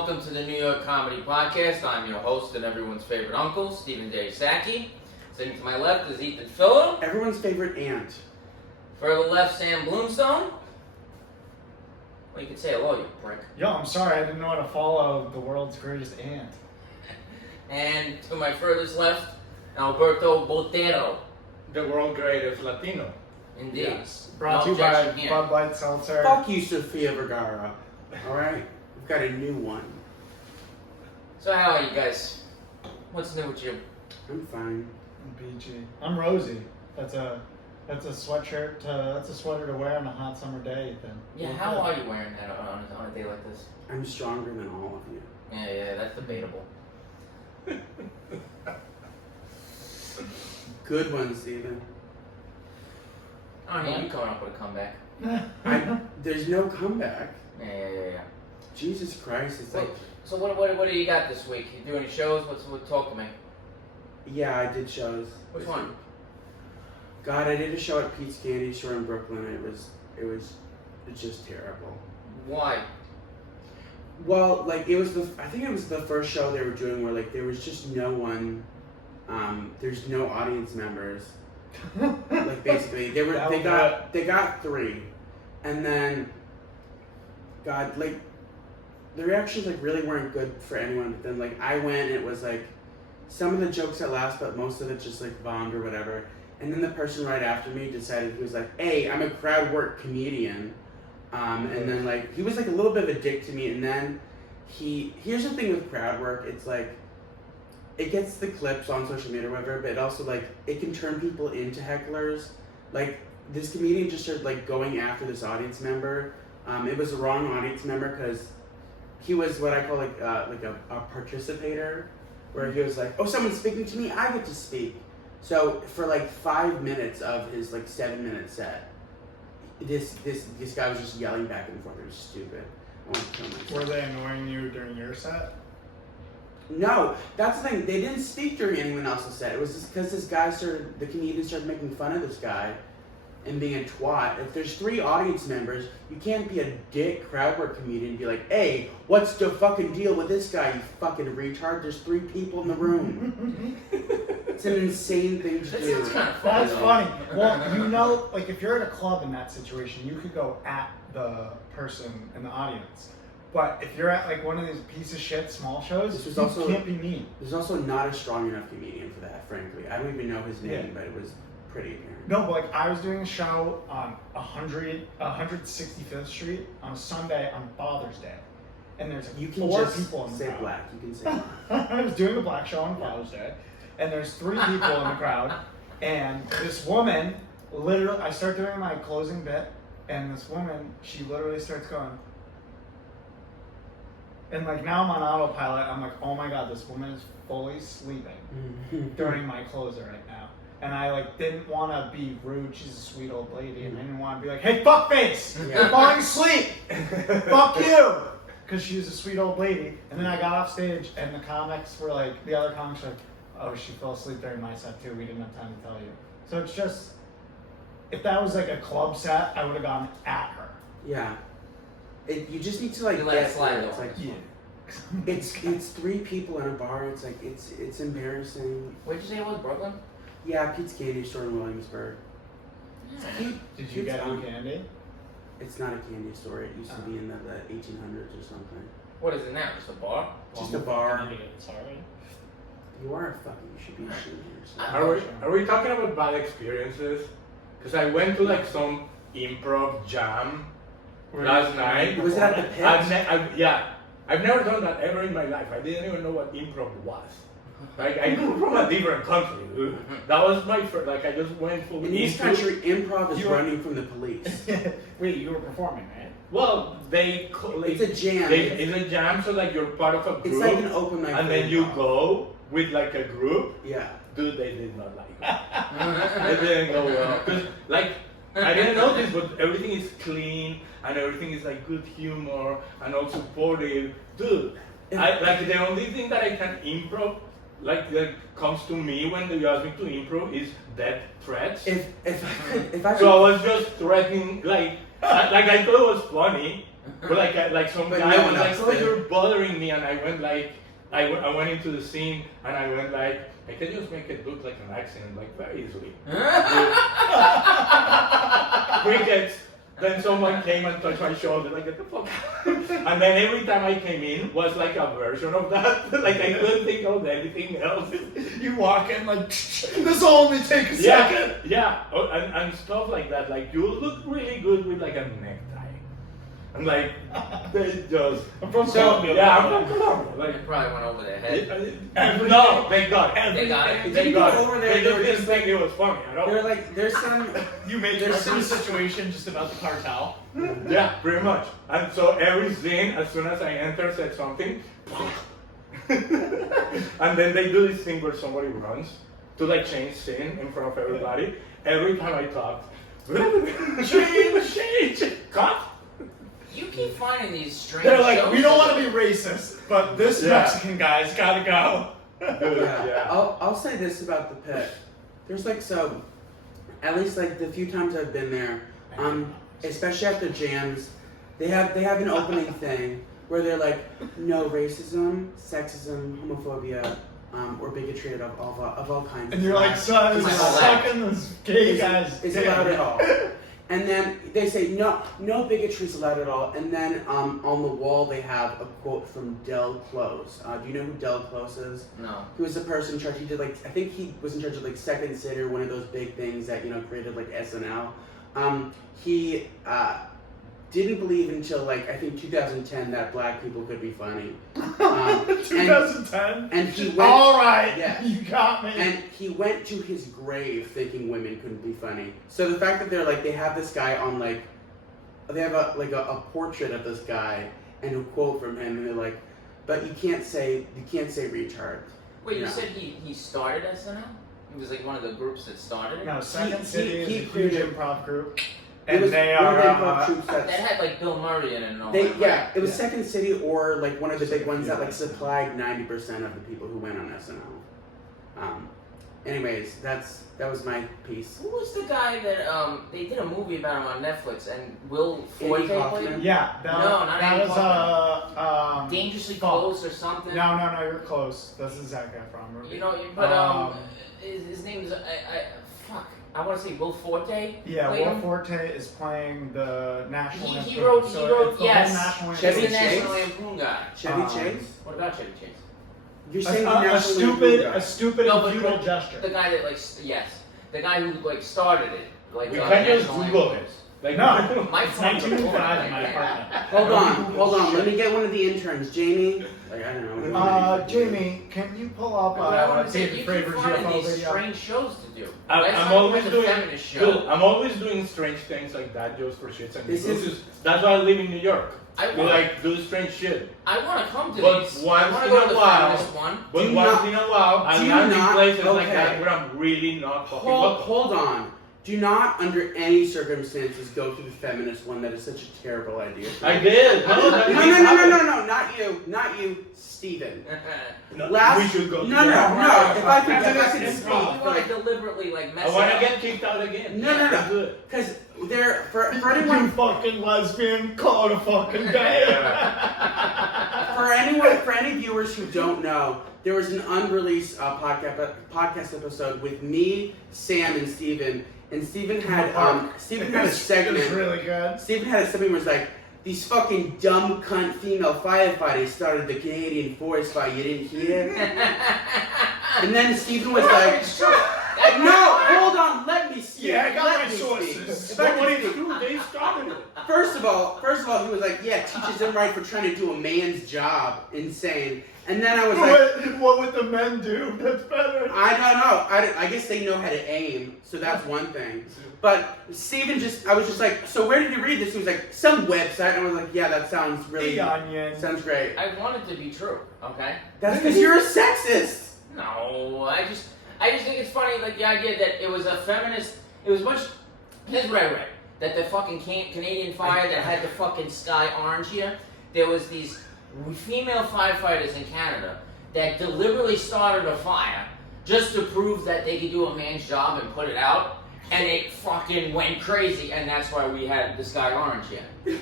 welcome to the New York Comedy Podcast. I'm your host and everyone's favorite uncle, Stephen J. Sacchi. Sitting to my left is Ethan Phillip. Everyone's favorite aunt. Further left, Sam Bloomstone. Well, you can say hello, you prick. Yo, I'm sorry, I didn't know how to follow the world's greatest aunt. And to my furthest left, Alberto Botero. The world greatest Latino. Indeed. Yes. Brought No to you by objection here. Bud Light Seltzer. Fuck you, Sofia Vergara. Alright? We've got a new one. So how are you guys? What's new with you? I'm fine. I'm peachy. I'm Rosie. That's a sweatshirt. That's a sweater to wear on a hot summer day, Ethan. Yeah, how are you wearing that on a day like this? I'm stronger than all of you. Yeah, that's debatable. Good one, Steven. I don't know, you coming up with a comeback. There's no comeback. Yeah. Jesus Christ, it's like... So what do you got this week? You do any shows? Talk to me. Yeah, I did shows. Which this one? week. God, I did a show at Pete's Candy Store in Brooklyn, and it's just terrible. Why? Well, like, I think it was the first show they were doing where, like, there was just no one, there's no audience members. Like, basically, they got 3. And then, God, like, the reactions, like, really weren't good for anyone. But then, like, I went, and it was, like, some of the jokes at last, but most of it just, like, bombed or whatever. And then the person right after me decided, he was like, hey, I'm a crowd work comedian. And then, like, he was, like, a little bit of a dick to me. And then here's the thing with crowd work. It's, like, it gets the clips on social media or whatever, but it also, like, it can turn people into hecklers. Like, this comedian just started, like, going after this audience member. It was the wrong audience member because he was what I call, like a participator, where he was like, oh, someone's speaking to me, I get to speak. So for, like, 5 minutes of his, like, 7-minute set, this guy was just yelling back and forth. It was stupid. I wanted to kill myself. Were they annoying you during your set? No, that's the thing. They didn't speak during anyone else's set. It was just because the comedian started making fun of this guy and being a twat. If there's 3 audience members, you can't be a dick crowd work comedian and be like, hey, what's the fucking deal with this guy, you fucking retard? There's 3 people in the room. It's an insane thing to That do. sounds kind of funny. That's funny. Well, you know, like, if you're at a club in that situation, you could go at the person in the audience. But if you're at, like, one of these piece of shit small shows, you can't be mean. There's also not a strong enough comedian for that, frankly. I don't even know his name, but it was pretty apparent. No, but, like, I was doing a show on 165th Street on a Sunday on Father's Day. And there's You can 4 just people in the say crowd. black. You can say black. I was doing a black show on Father's Day, and there's 3 people in the crowd, and this woman, literally, I start doing my closing bit, and this woman, she literally starts going, and, like, now I'm on autopilot, I'm like, oh my god, this woman is fully sleeping during my closer right now. And I, like, didn't want to be rude, she's a sweet old lady, and I didn't want to be like, hey, fuckface, you're falling asleep, fuck you! Because she was a sweet old lady, and then I got off stage, and the comics were like, the other comics were like, oh, she fell asleep during my set too, we didn't have time to tell you. So it's just, if that was like a club set, I would have gone at her. Yeah. You just need to, like, You let it get slide, there. It's though. like, Yeah. it's 3 people in a bar. It's like it's embarrassing. Where'd you say it was, Brooklyn? Yeah, Pete's Candy Store in Williamsburg. It's cute. Did you Cute get town. any candy? It's not a candy store. It used to be in the 1800s or something. What is it now? Just a bar? Just a bar. Sorry. You are fucking. You should be ashamed of yourself. Are we talking about bad experiences? Because I went to like some improv jam last night. Was it at the pit? I've never done that ever in my life. I didn't even know what improv was. Like, I come from a different country. That was my first, like, I just went for In this country, improv is running from the police. Wait, you were performing, right? Well, It's a jam. It's a jam, so like you're part of a group. It's like an open mic. and then you go with like a group. Yeah. Dude, they did not like it. They didn't go well. Because, like, I didn't know this, but everything is clean and everything is like good humor and all supportive. Dude, like the only thing that I can improv, like that comes to me when you ask me to improv is death threats. If I could, So I was just threatening, like I thought it was funny, But like some But guy no was one like, else "Oh, did. you're bothering me," and I went like, I went into the scene and I went like, I can just make it look like an accident, like very easily. Crickets. Then someone came and touched my shoulder, like, get the fuck out. And then every time I came in was like a version of that. Like I couldn't think of anything else. You walk in like, this will only take a second. Yeah. Oh, and stuff like that. Like you look really good with like a necktie. And like they just I'm from So- Colombia. yeah, I'm from Colombia. Like It probably went over their head. no, they got it. They got it. It They didn't got go it. over there. They They were just just didn't think it was funny at all. They're like, there's some. You made There's every some- situation just about the cartel. Yeah, pretty much. And so every scene, as soon as I enter, said something. And then they do this thing where somebody runs to like change scene in front of everybody. Every time I talked, change, cut. You keep finding these strange They're like, shows we don't that- want to be racist, but this Yeah. Mexican guy's gotta go. Dude, yeah. I'll say this about the pit. There's like so, at least like the few times I've been there, especially after jams, they have an opening thing where they're like, no racism, sexism, homophobia, or bigotry of all kinds. And you're like, son, It's like sucking this gay is guy's is dick." allowed at all. And then they say no bigotry is allowed at all. And then on the wall they have a quote from Del Close. Do you know who Del Close is? No. He was the person in charge. He did like I think he was in charge of like Second City, or one of those big things that created like SNL. He didn't believe until like I think 2010 that black people could be funny. 2010. And he went. All right, Yeah. you got me. And he went to his grave thinking women couldn't be funny. So the fact that they're like they have this guy on like they have a portrait of this guy and a quote from him, and they're like, but you can't say retard. Wait, you No. said he started SNL? He was like one of the groups that started it? No, Second He- City he is a huge created- improv group, It and was they one of the improv are. troops That that's- had like Bill Murray in it and all They, that. right? yeah, it was Yeah. Second City, or like one of the big ones that like supplied 90% of the people who went on SNL. Anyways, that was my piece. Who was the guy that they did a movie about him on Netflix and Will Forte played Kaufman? him? Yeah, that, No, not that Andy was Dangerously Fuck. Close or something? No, you're close. This is that guy from. You know, but his name is fuck. I want to say Will Forte. Yeah, played Will him. Forte is playing the national He anthem. wrote- So he wrote- it's the yes. whole national He's Chevy the anthem. National Chase? Lampoon guy. Chevy Um, Chase? What about Chevy Chase? You're saying the A National stupid, Lampoon guy. a stupid No, and but futile the gesture. guy that the guy who like started it. Like We can just National Google Lampoon. it. Like, No. My It's phone's 1905 in my recording. apartment. Hold on. Let me get one of the interns. Jamie? Like, I don't know. Jamie, can you pull up But I want to say, David you Fravors keep finding UFO these video? strange shows to do. I'm Last time always was a doing feminist show. Dude, I'm always doing strange things like that just for shits and This giggles. is- That's why I live in New York. I We want, like do strange shit. I want to come to But these. once I want in to go a to the while- feminist one. But Do once not- in a while, I do land in not- places like okay. that where I'm really not fucking welcome. Hold on. Do not, under any circumstances, go to the feminist one. That is such a terrible idea. I did. No, that No, not you, Steven. No, Last- we should go. No. together. If I could You speak, want to like, deliberately like mess I want it to up. get kicked out again. No. Let's do it. because there for You anyone fucking lesbian, call it a fucking day. for any viewers who don't know, there was an unreleased podcast episode with me, Sam, and Steven. And Steven had a It was segment. really good. Steven had a segment where it's like, these fucking dumb cunt female firefighters started the Canadian forest fire. You didn't hear? And then Steven was like, It's true. no, hold on, let me speak. Yeah, I got let my me speak. sources. If I But could it's speak. true, they started it. First of all, he was like, yeah, teaches them right for trying to do a man's job. Insane. And then I was like, What would the men do? That's better. I don't know. I guess they know how to aim, so that's one thing. But Steven I was just like, so where did you read this? He was like, some website. And I was like, yeah, that sounds really, The Onion. sounds great. I want it to be true. Okay. That's because you're a sexist. No, I just think it's funny, like the idea that it was a feminist. It was much. Here's what I read: that the fucking Canadian fire that had the fucking sky orange here. There was these female firefighters in Canada that deliberately started a fire just to prove that they could do a man's job and put it out, and it fucking went crazy, and that's why we had the sky orange here.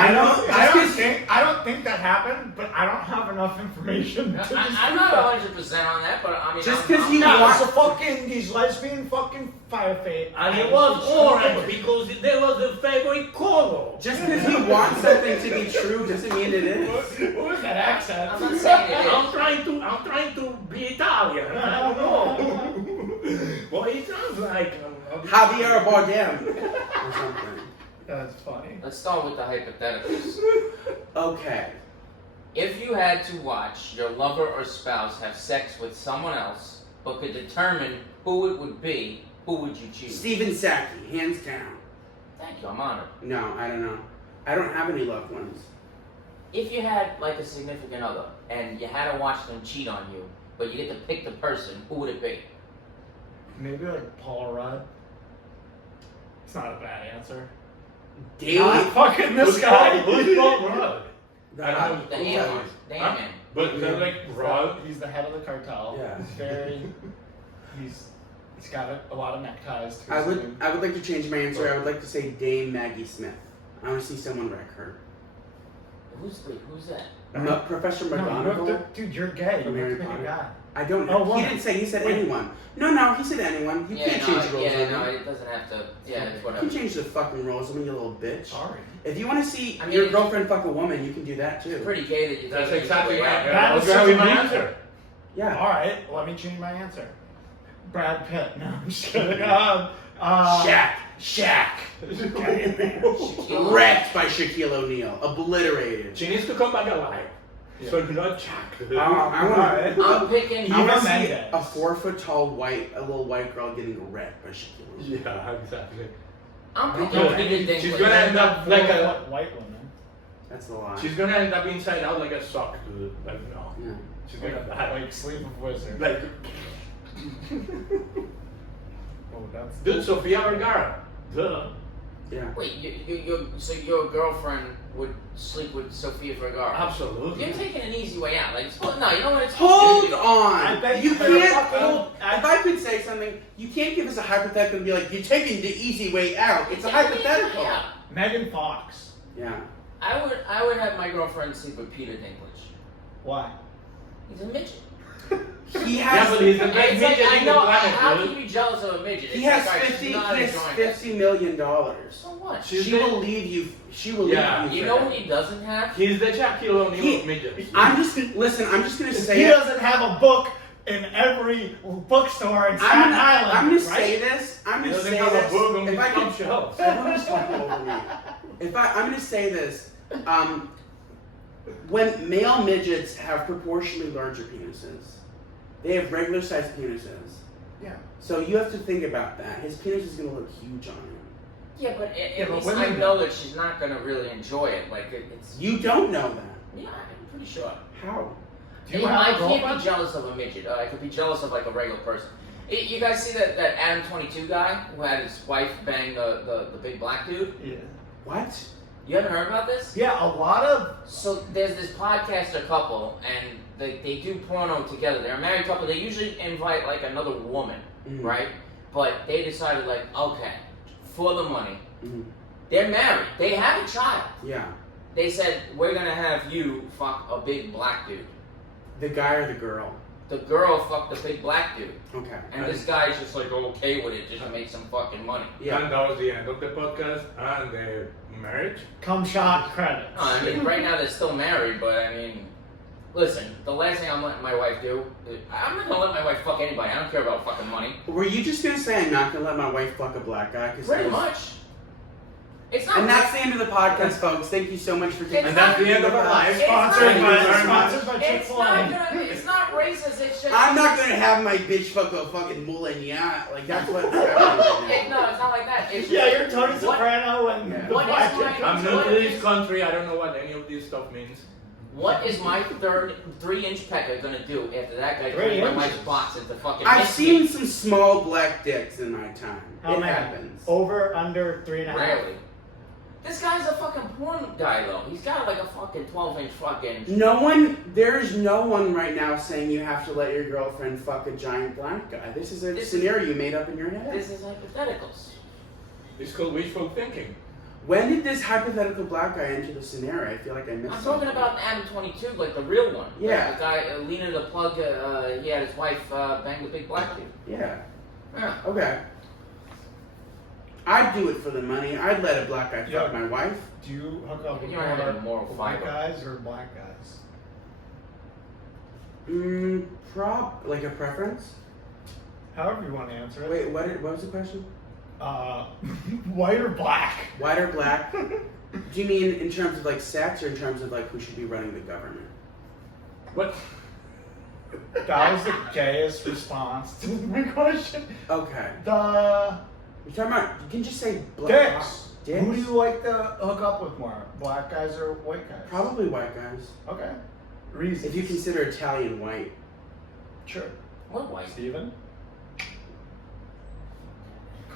I don't think that happened, but I don't have enough information to I'm not 100% on that, but I mean, Just 'cause he No, wants- it's a fucking these lesbian fucking firefight. And it was orange because there was the favorite color. Just because you want something to be true doesn't mean it is. What was that accent? I'm not saying it is. I'm trying to be Italian. I don't know. Well, it sounds like Javier Bardem or something. That's funny. Let's start with the hypotheticals. Okay. If you had to watch your lover or spouse have sex with someone else, but could determine who it would be, who would you choose? Stephen Sackey, hands down. Thank you, I'm honored. No, I don't know. I don't have any loved ones. If you had like a significant other and you had to watch them cheat on you, but you get to pick the person, who would it be? Maybe like Paul Rudd. It's not a bad answer. Dave. Not fucking this guy. Who's Paul Rudd? The Huh? Ant-Man. The Ant-Man. But is that like Rudd? He's the head of the cartel. Yeah. He's very. He's got a lot of neckties. To I his would name. like to change my answer. I would like to say Dame Maggie Smith. I want to see someone wreck her. Who's that? Professor No, you have McGonagall. to, dude, you're gay. From You have Harry to pick a Potter. guy. I don't. Oh, he woman. didn't say. He said Wait. anyone. No, he said anyone. You can't change the rules. Yeah, on no, me. it doesn't have to. Yeah, it's You whatever. can change the fucking rules on me, you little bitch. Sorry. If you want to see I mean, your it's- girlfriend fuck a woman, you can do that too. It's pretty gay that you. That's think exactly it's right. way out. That I was is going to such my a- answer. Yeah. All right, let me change my answer. Brad Pitt. No, I'm just kidding. Shaq. Shaquille. Wrecked by Shaquille O'Neal. Obliterated. She needs to come back alive. Yeah. So do not check. I want I'm picking. I want to see Mendes. a 4 foot tall a little white girl getting wrecked by Shaquille O'Neal. Yeah, exactly. I'm Okay. picking Peter Dinklage. She's gonna end up like a. white woman. That's a lie. She's gonna end up inside out like a sock, dude. Like no. Yeah. She's gonna die. Like Sleep of Wizard. Like, Oh, that's. dude, Sofia Vergara. Duh. Yeah. Wait, so your girlfriend would sleep with Sofia Vergara? Absolutely. You're taking an easy way out. Like, no, you know what? It's Hold I on. bet You you better can't. fucking- Hold, if I could say something, you can't give us a hypothetical and be like, "You're taking the easy way out." It's a hypothetical. Yeah. Megan Fox. Yeah. I would have my girlfriend sleep with Peter Dinklage. Why? He's a midget. He Yeah, has. but he's the And best it's like, midget I in the know, planet, how dude. can you be jealous of a midget? He It's has like, 50. He not has enjoying it. $50 million. So what? She's She the- will leave you. She will Yeah. leave you. You for know that. what he doesn't have? He's the Shaquille O'Neal He- of midgets. I'm just gonna say He it. doesn't have a book in every bookstore in Staten Island. I'm gonna right? say this. I'm He gonna doesn't say have a this. book on If his I top could, shelf. everyone's talking over me. I'm gonna say this. When male midgets have proportionally larger penises, they have regular sized penises. Yeah. So you have to think about that. His penis is gonna look huge on him. Yeah, but at but least women I don't. know that she's not gonna really enjoy it. Like it's. You don't know that. Yeah, I'm pretty sure. How? Do you I have a can't girlfriend? be jealous of a midget. I could be jealous of like a regular person. You guys see that Adam 22 guy who had his wife bang the big black dude? Yeah. What? You haven't heard about this? Yeah, a lot of. So there's this podcaster couple, and they do porno together. They're a married couple. They usually invite like another woman, Mhm. right? But they decided like, okay, for the money, Mhm. they're married. They have a child. Yeah. They said, we're gonna have you fuck a big black dude. The guy or the girl? The girl fucked the big black dude. Okay. And this guy's just like okay with it just to make some fucking money. Yeah. And that was the end of the podcast and their marriage. Cum shot credits. No, I mean, right now they're still married, but I mean, listen, the last thing I'm letting my wife do, I'm not gonna let my wife fuck anybody. I don't care about fucking money. Were you just gonna say I'm not gonna let my wife fuck a black guy? Pretty much. It's not. And that's the end of the podcast, folks. Thank you so much for taking It's And that's the end of our life. It's Sponsored not- by It's sponsored by It's Chick-fil-A. not gonna. It's not racist. It's just. I'm not gonna have my bitch fuck a fucking Moulignat. Like that's what's happening. No, it's not like that. It's Yeah, just, you're Tony what- Soprano and Yeah. the What is black my- chick. I'm new What to is- this country. I don't know what any of this stuff means. What is my 3-inch pecker gonna do after that guy 3 turns my inches? wife's box into fucking? I've mincemeat? seen some small black dicks in my time. How It many? happens. Over, under, 3.5. Rarely. This guy's a fucking porn guy though. He's got like a fucking 12-inch fucking. There's no one right now saying you have to let your girlfriend fuck a giant black guy. This is a This is- scenario you made up in your head. This is hypotheticals. It's called wishful thinking. When did this hypothetical black guy enter the scenario? I feel like I missed I'm something. talking about Adam 22, like the real one. Yeah. Like the guy, Lena the Plug, he had his wife bang the big black dude. Yeah. Yeah. Okay. I'd do it for the money. I'd let a black guy Yeah. fuck my wife. Do you hook up with You don't have any moral white fiber. guys or black guys? Like a preference? However you want to answer it. Wait, what was the question? White or black? White or black? Do you mean in terms of like sex or in terms of like who should be running the government? What? That was the gayest response to my question. Okay. The You're talking about, you can just say black. dicks. Dicks? Who do you like to hook up with more? Black guys or white guys? Probably white guys. Okay. Reasons. If you consider Italian white. Sure. What white? Steven?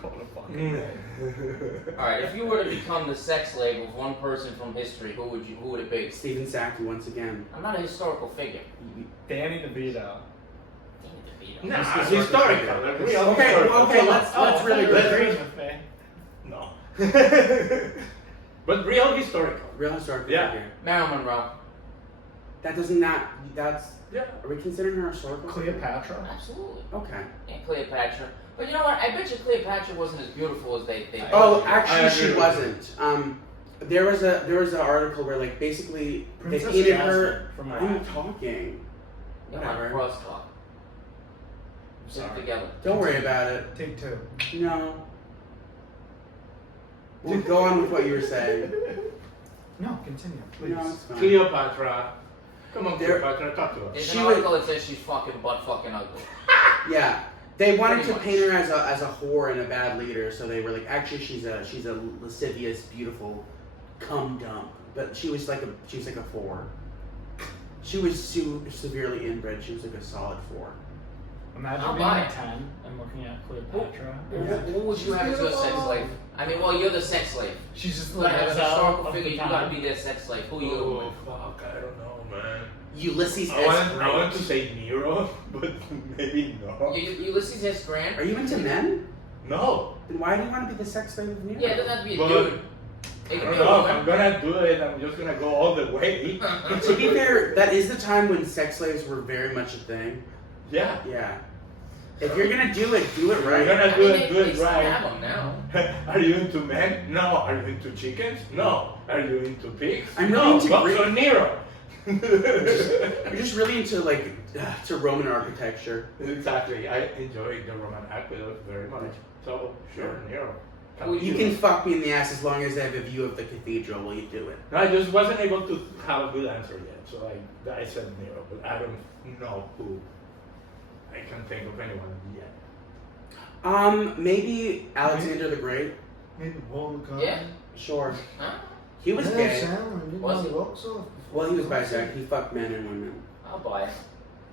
Go to fucking Alright, if you were to become the sex slave of one person from history, who would it be? Stephen Sackey once again. I'm not a historical figure. Danny DeVito. Nah, historical. Like real Okay, historical. okay, Come on. let's really let's go. agree with me. No. But real historical. Real historical Yeah. figure. Marilyn Monroe. That doesn't not, that's, Yeah. are we considering her historical? figure? Cleopatra. Absolutely. Okay. And Cleopatra. But you know what? I bet you Cleopatra wasn't as beautiful as they Oh, I actually, agree she with wasn't. There was an article where like basically Princess they painted Jasmine her. from I'm Aladdin. talking. Come on, Whatever. crosstalk. Sit Sorry. together. Don't worry about it. Take two. No. We'll go on with what you were saying. No, continue, please. No, it's fine. Cleopatra. Come on, There- Cleopatra, talk to us. There's She an was- article that says she's fucking butt fucking ugly. Yeah. They wanted Pretty to much. paint her as a whore and a bad leader, so they were like, actually, she's a lascivious, beautiful, cum dump. But she was like a 4. She was severely inbred. She was like a solid 4. Imagine I'll being buy a it. 10 and looking at Cleopatra. Who would you have as your sex slave? I mean, well, you're the sex slave. She's just You like gotta have a out historical of figure. the You gotta time. be their sex slave. Who are you going Oh, with? fuck, I don't know, man. Ulysses I S. want to Grant. say Nero, but maybe no. Ulysses S. Grant? Are you into men? No. Then why do you want to be the sex slave of Nero? Yeah, it doesn't have to be a But- dude. I It can don't be a know. If woman. I'm gonna do it, I'm just gonna go all the way. To be fair, that is the time when sex slaves were very much a thing. Yeah. Yeah. If you're gonna do it right. You're gonna I do mean, it they good, still right? have them now. Are you into men? No. Are you into chickens? No. Are you into pigs? I'm no. really into Go Greek- to Nero. You're just really into like to Roman architecture. Exactly. I enjoy the Roman aqueduct very much. So sure, Nero. Well, You can fuck me in the ass as long as I have a view of the cathedral while you do it. No, I just wasn't able to have a good answer yet, so I said Nero, but I don't know who. I can't think of anyone yet. Maybe Alexander the Great. Maybe Volga. Yeah. Sure. Huh? He was gay. Was he? Well, he was bisexual. He fucked men and women. I'll buy it.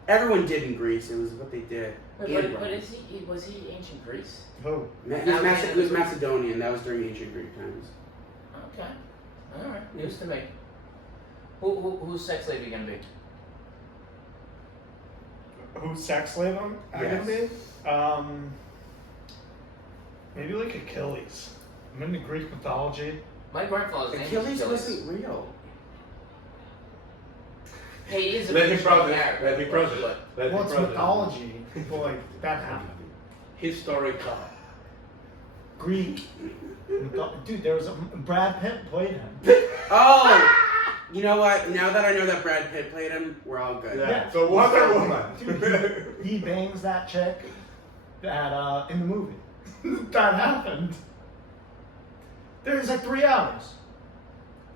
Everyone did in Greece. It was what they did. Wait, In but Rome. was he ancient Greece? Who? He was Macedonian. That was during ancient Greek times. Okay. Alright. News to me. Whose sex slave are you gonna be? Who's sex slave I'm gonna Yes. be? Maybe like Achilles. I'm into Greek mythology. My grandfather's name Achilles was wasn't real. Hey, he is a Let me fictional process. character, Let me process. but- Let me Well, it's process. mythology. People like that happened. Historical. Greek. Dude, there was a Brad Pitt played him. Oh! You know what? Now that I know that Brad Pitt played him, we're all good. Yeah. So Wonder Woman. Dude, he bangs that chick that in the movie. That happened. There's like 3 hours.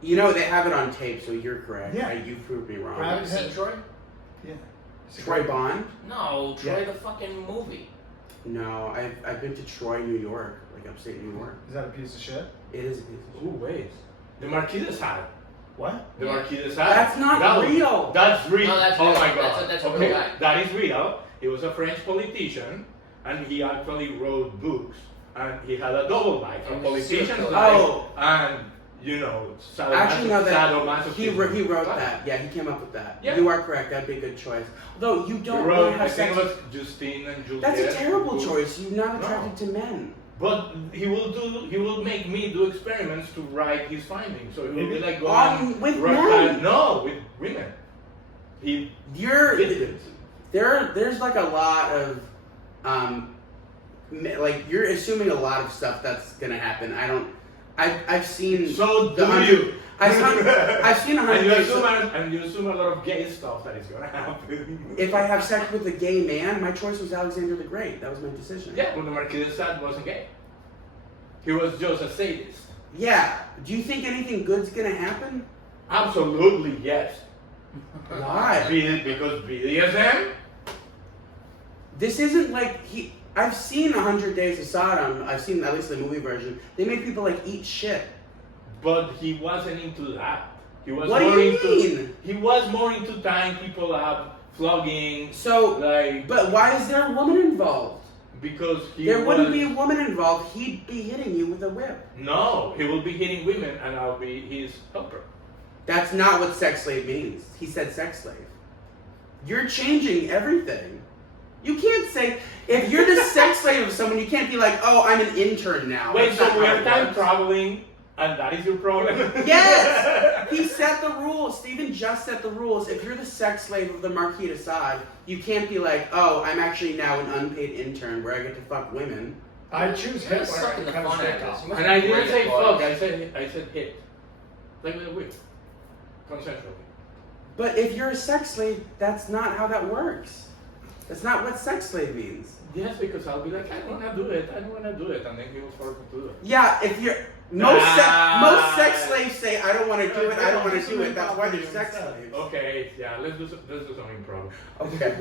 You know, they have it on tape, so you're correct. Yeah. You proved me wrong. Brad Have you seen Troy? Yeah. Troy Bond? No, Troy Yeah. the fucking movie. No, I've been to Troy, New York, like upstate New York. Is that a piece of shit? It is a piece of Ooh, shit. wait. The Marquis de Sade. What? The Yeah. Marquis de Sade. That's not real. That's real. No, that's oh real. my That's god. a- that's a real okay, guy. that is real. He was a French politician, and he actually wrote books, and he had a double life, a And he was a politician's serial life, killer. and you know, Actually, no, that he sadomasochism. wrote that. Yeah, he came up with that. Yeah. You are correct. That'd be a good choice. Although you He don't wrote, want to I have think sex. it was Justine and Juliet. That's a terrible who- choice. You're not No. attracted to men. But he will make me do experiments to write his findings. So it will be like going with men. No, with women. There's like a lot of like you're assuming a lot of stuff that's gonna happen. I've seen So the do you? I've seen 100 days. And you assume a lot of gay stuff that is gonna happen. If I have sex with a gay man, my choice was Alexander the Great. That was my decision. Yeah, but the Marquis de Sade wasn't gay. He was just a sadist. Yeah. Do you think anything good's gonna happen? Absolutely yes. Why? Because BDSM. This isn't like I've seen 100 Days of Sodom. I've seen at least the movie version. They made people like eat shit. But he wasn't into that. He was What more do you into. mean? He was more into tying people up, flogging. So, like. but why is there a woman involved? Because There wouldn't be a woman involved. He'd be hitting you with a whip. No, he will be hitting women, and I'll be his helper. That's not what sex slave means. He said sex slave. You're changing everything. You can't say, if you're the sex slave of someone, you can't be like, oh, I'm an intern now. Wait, That's so not we how are it time works. traveling, and that is your problem? Yes! He set the rules. Steven just set the rules. If you're the sex slave of the Marquis de Sade, you can't be like, oh, I'm actually now an unpaid intern where I get to fuck women. I choose You're Hitler. sucking the Cut his fun dick out of off. this. And I didn't say fuck, I said hit. Like with a whip. Consensually. But if you're a sex slave, that's not how that works. That's not what sex slave means. Yes, because I'll be like, I don't want to do it, and then he will force me to do it. Yeah, if you're most sex slaves say I don't want to do it, I don't want to do it. That's why they're sex slaves. Okay, yeah, let's do some improv. Okay.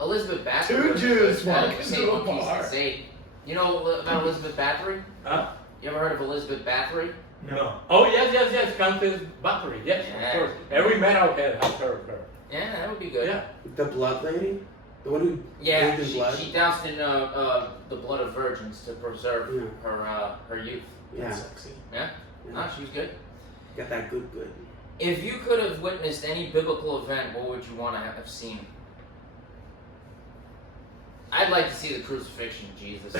Elizabeth Bathory. Two was- Jews was walk the into same a monkeys bar. and say, you know about Elizabeth Bathory? Huh? You ever heard of Elizabeth Bathory? No. Oh, yes, Countess Bathory, yes, Yeah. of course. Every metalhead has heard of her. Yeah, that would be good. Yeah. The blood lady? The one who Yeah, bathed in blood? she doused in the blood of virgins to preserve Yeah. her youth. Yeah. Sexy. Yeah? Yeah. No, she was good. Got that good. If you could have witnessed any biblical event, what would you want to have seen? I'd like to see the crucifixion of Jesus.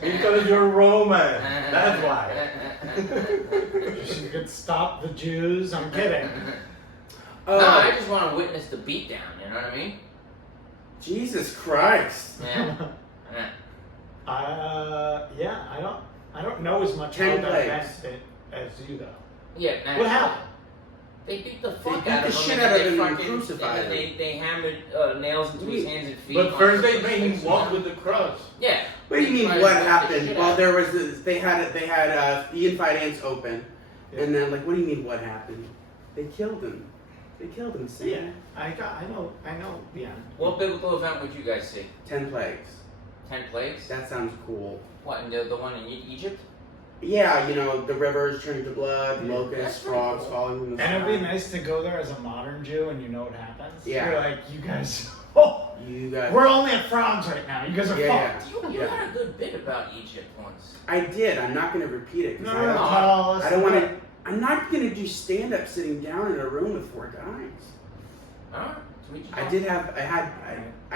Because you're Roman. That's why. You could stop the Jews. I'm kidding. Oh, No, I just want to witness the beatdown, you know what I mean? Jesus Christ. Yeah. Yeah, I don't know as much 10 about that plagues. event as you though. Yeah, What happened? They beat the They fuck beat out the of him. shit and out then of him they and fucking- crucified and him. They hammered nails into his hands and feet. But on first the they made him crucifix, walk you know? with the cross. Yeah. What do you mean? Right, What beat the happened? shit Well, out. there was they had Ian Finance open, and then like, what do you mean? What happened? They killed him. They killed him. Sam. Yeah, I know the end. What biblical event would you guys see? 10 plagues. 10 plagues? That sounds cool. What, and the one in Egypt? Yeah, you know, the rivers turning to blood, Yeah. locusts, That's pretty frogs cool. falling from the And it'd be sky. nice to go there as a modern Jew and you know what happens. Yeah. You're like, you guys, oh, You guys. we're only at frogs right now. You guys are Yeah, fucked. You Yeah. had a good bit about Egypt once. I did. I'm not going to repeat it. 'Cause No, I don't, tell us I don't want about- to. I'm not going to do stand up sitting down in a room with 4 guys. Alright, sweet. I did have. I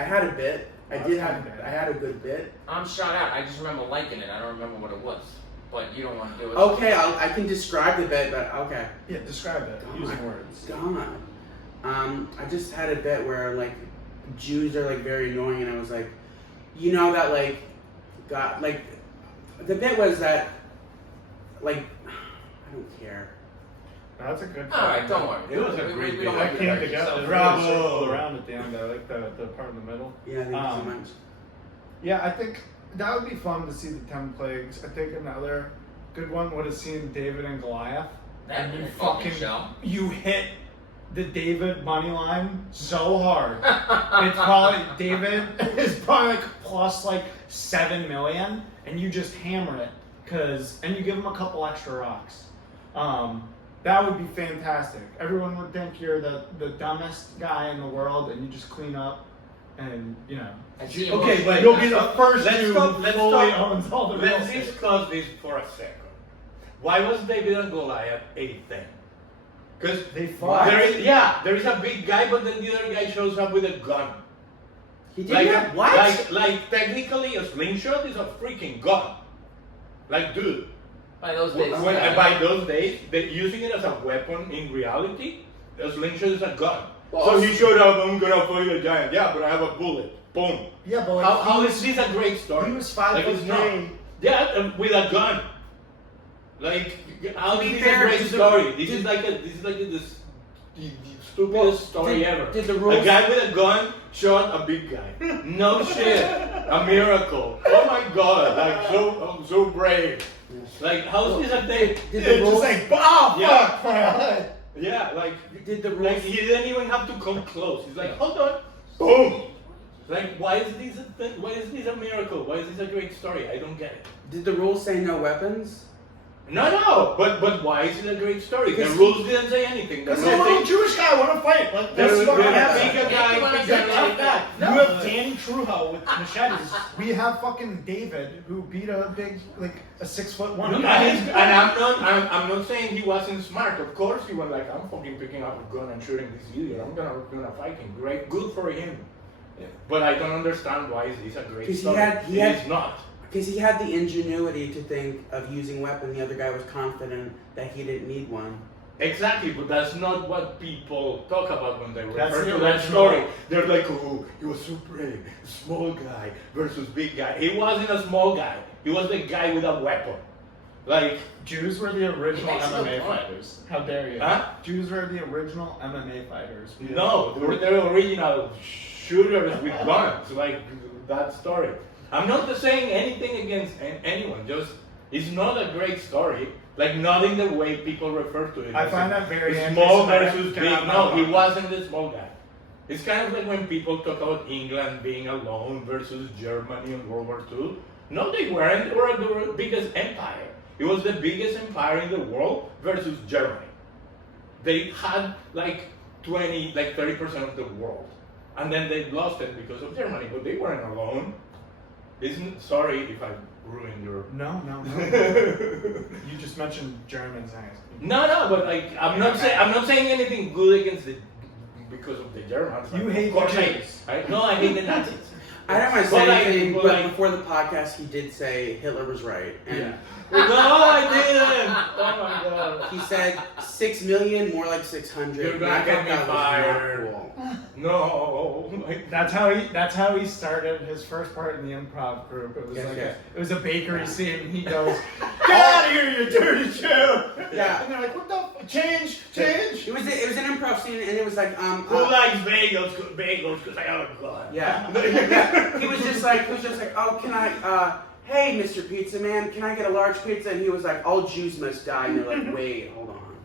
had a bit. I That's did kinda have. good. I had a good bit. I'm shot out. I just remember liking it. I don't remember what it was. But you don't want to do it. Okay, I can describe the bit, but okay. Yeah, describe it God. using words. God. I just had a bit where like Jews are like very annoying, and I was like, you know that like, God, like, the bit was that, like, I don't care. That's a good Alright, don't worry. It was a great We don't bit. have I to came wreck together. yourself. The Bravo. circle around at the end. I like the part in the middle. Yeah, thank you so much. Yeah, I think that would be fun to see the 10 plagues. I think another good one would have seen David and Goliath. That and you fucking show. you hit the David money line so hard. It's probably David is probably like plus like 7 million, and you just hammer it and you give him a couple extra rocks. That would be fantastic. Everyone would think you're the dumbest guy in the world, and you just clean up, and you know. I see Okay, emotion. wait. You'll be the first Let's Jew stop- who let's fully stop. owns all the real Let's estate. discuss this for a second. Why was David and Goliath a thing? Because They fought. there is a big guy, but then the other guy shows up with a gun. He didn't have what? Like technically a slingshot is a freaking gun. Like, dude. By those days. By those days, using it as a weapon in reality, a slingshot is a gun. Well, so he showed up, I'm gonna fight a giant. Yeah, but I have a bullet. Boom. Yeah, but like, How is this a great story? he was 5 like, foot it's not. three. Yeah, with a gun. Like, how To be is this fair, a great story? This is like the stupidest story ever. Did the rules? A guy with a gun shot a big guy. No shit. A miracle. Oh my god. Like so brave. Like how's this a thing? Did the rules? Just like, oh, Yeah. fuck. Yeah, like Did the rules? like he didn't even have to come close. He's like, hold on. Boom. Like why is this a thing? Why is this a miracle? Why is this a great story? I don't get it. Did the rules say no weapons? No, but why is it a great story? The rules didn't say anything. The Because rules a little say- Jewish guy want to fight. Like, that's There's fucking a happening. bigger guy, He's He's a a tough guy. No. You have Danny Trejo with machetes. We have fucking David who beat a big, like a 6'1" And guy. I'm not saying he wasn't smart. Of course he was like, I'm fucking picking up a gun and shooting this idiot. I'm gonna fight him. Great, good for him. But I don't understand why is this a great 'Cause story. It's not. Because he had the ingenuity to think of using weapon. The other guy was confident that he didn't need one. Exactly, but that's not what people talk about when they That's refer the to that original. story. They're like, oh, he was so brave, small guy versus big guy. He wasn't a small guy. He was the guy with a weapon. Like, Jews were the original He makes no MMA point. fighters. How dare you? Huh? Jews were the original MMA fighters. no, they were the original shooters with guns, like that story. I'm not saying anything against anyone, just it's not a great story. Like not in the way people refer to it. I find that very small anti-Semitic. versus Can big. I No, not he lie? wasn't the small guy. It's kind of like when people talk about England being alone versus Germany in World War II. No, they weren't. They were the biggest empire. It was the biggest empire in the world versus Germany. They had like 30% of the world. And then they lost it because of Germany, but they weren't alone. Sorry if I ruined your... No. You just mentioned Germans. No, but like I'm not saying anything good against the because of the Germans. You Of hate course the Jews. I hate the Nazis. I don't want to But say like- anything, but but like- before the podcast, he did say Hitler was right. And Yeah. No, I didn't. Oh my god. he said 6 million, more like 600. You're and gonna I get thought me that was not fired. cool. No. That's how he started his first part in the improv group. It was Yes, like yes. it was a bakery scene. And he goes, "Get out of here, you dirty Jew!" Yeah. And they're like, "What the change?" It was an improv scene, and it was like Who likes bagels? Bagels, because I have a gun. yeah. Yeah. He was just like, oh, can I, hey, Mr. Pizza Man, can I get a large pizza? And he was like, all Jews must die. And they're like, wait, hold on.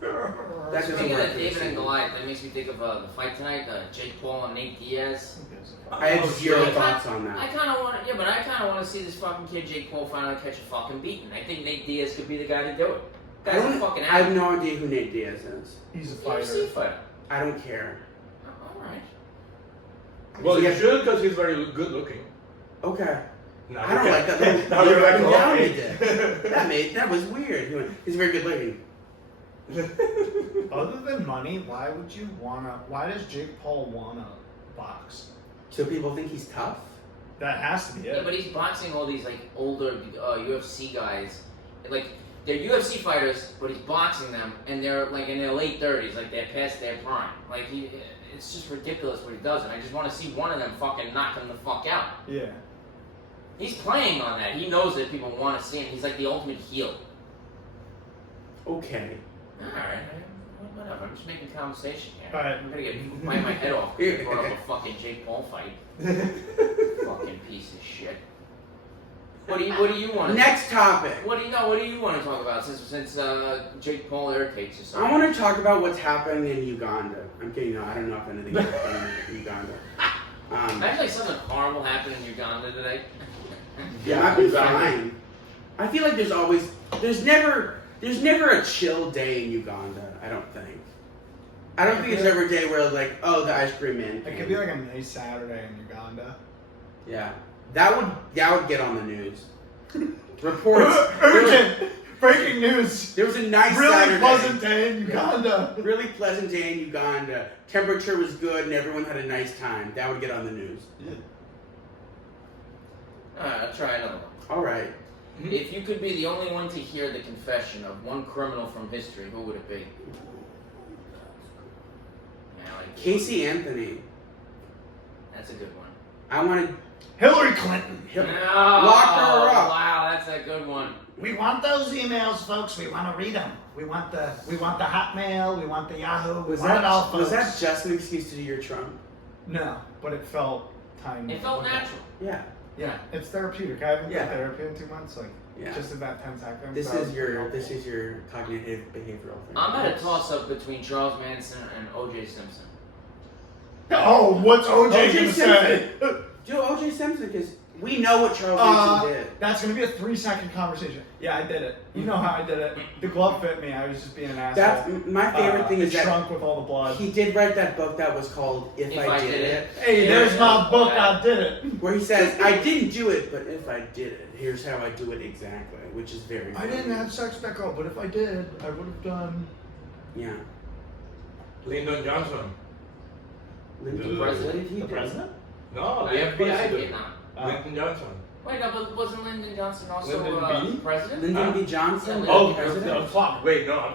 That doesn't Speaking work of for David this and scene. Goliath, that makes me think of the fight tonight, Jake Paul and Nate Diaz. I have Oh, zero shit. thoughts on I that. kind of want to, but I kind of want to see this fucking kid Jake Paul finally catch a fucking beating. I think Nate Diaz could be the guy to do it. I Guy's a don't- fucking I have athlete. no idea who Nate Diaz is. He's a UFC fighter. fighter. I don't care. All right. Well, you Yeah. should because he's very good looking. Okay. Now I don't like that. Now you're like, Up and down okay. he did. That was weird. He went, he's very good looking. Other than money, why does Jake Paul wanna box? So people think he's tough? That has to be Yeah, it. but he's boxing all these like older UFC guys. Like they're UFC fighters, but he's boxing them, and they're like in their late 30s, like they're past their prime. Like it's just ridiculous what he does, and I just want to see one of them fucking knock him the fuck out. Yeah. He's playing on that. He knows that people want to see him. He's like the ultimate heel. Okay. Alright, whatever. I'm just making conversation here. Alright. I'm gonna get bite my head off if you brought up a fucking Jake Paul fight. Fucking piece of shit. What do you want? Next topic. What do you want to talk about since Jake Paul irritates you so I want to talk about what's happening in Uganda. I'm kidding. No, I don't know if anything is happening in Uganda. Actually, something horrible happened in Uganda today. Yeah, I've been exactly. fine. I feel like there's never a chill day in Uganda. I don't think. I don't think there's ever a day where like, oh, the ice cream man. It came. could be like a nice Saturday in Uganda. Yeah, that would get on the news. Reports. Urgent! Breaking news. There was a nice Really Saturday. pleasant day in Uganda. Really pleasant day in Uganda. Temperature was good and everyone had a nice time. That would get on the news. Alright, I'll try another one. All right. If you could be the only one to hear the confession of one criminal from history, who would it be? Yeah, like, Casey Anthony. that's a good one. I wanted Hillary Clinton. Oh, Lock her up. Wow, that's a good one. We want those emails, folks. We want to read them. We want the Hotmail. We want the Yahoo. We Was want it all, that folks. was that just an excuse to do your Trump? No, but it felt tiny. It felt natural. Yeah. Yeah, it's therapeutic. I haven't Yeah. done therapy in 2 months. Like Yeah. just in that 10 seconds. This that is was your helpful. cognitive behavioral thing. I'm at a toss-up between Charles Manson and O.J. Simpson. Oh, what's OJ gonna say? Do O.J. Simpson because we know what Charles Manson did. That's gonna be a 3-second conversation. Yeah, I did it. You know how I did it. The glove fit me. I was just being an asshole. That's my favorite thing it is that shrunk with all the blood. he did write that book that was called If I Did It, Hey, there's my book. I did it. where he says, I didn't do it, but if I did it, here's how I do it exactly, which is very I funny. didn't have sex with that girl, but if I did, I would have done. Yeah. Lyndon Johnson. Lyndon, The what did he The do? president? No, the FBI dude. Vietnam. Lyndon Johnson. Wait, no, but wasn't Lyndon Johnson also Lyndon B? president? Lyndon Huh? B. Johnson? Yeah, Oh, president? fuck. Wait, no.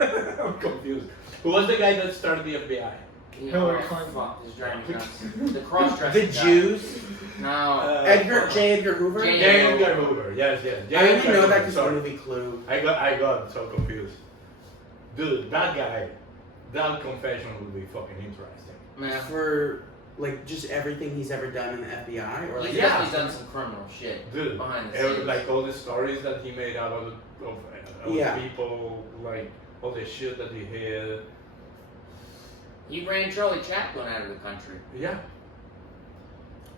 I'm confused. Who was the guy that started the FBI? Yeah, Hillary oh, Clinton. Fuck, this is driving me nuts. The cross-dressing The guy. Jews? No. J. Edgar Hoover? J. J. Edgar Hoover. Yes, yes. J. I only Edgar know Hoover, that because of the sorry. movie Clue. I got so confused. Dude, that guy, that confession would be fucking interesting. Man. For, like, just everything he's ever done in the FBI? Or, like, He's Yeah. definitely done some criminal shit Dude, behind the scenes. like all the stories that he made out of Yeah. people, like all the shit that he had. He ran Charlie Chaplin out of the country. Yeah.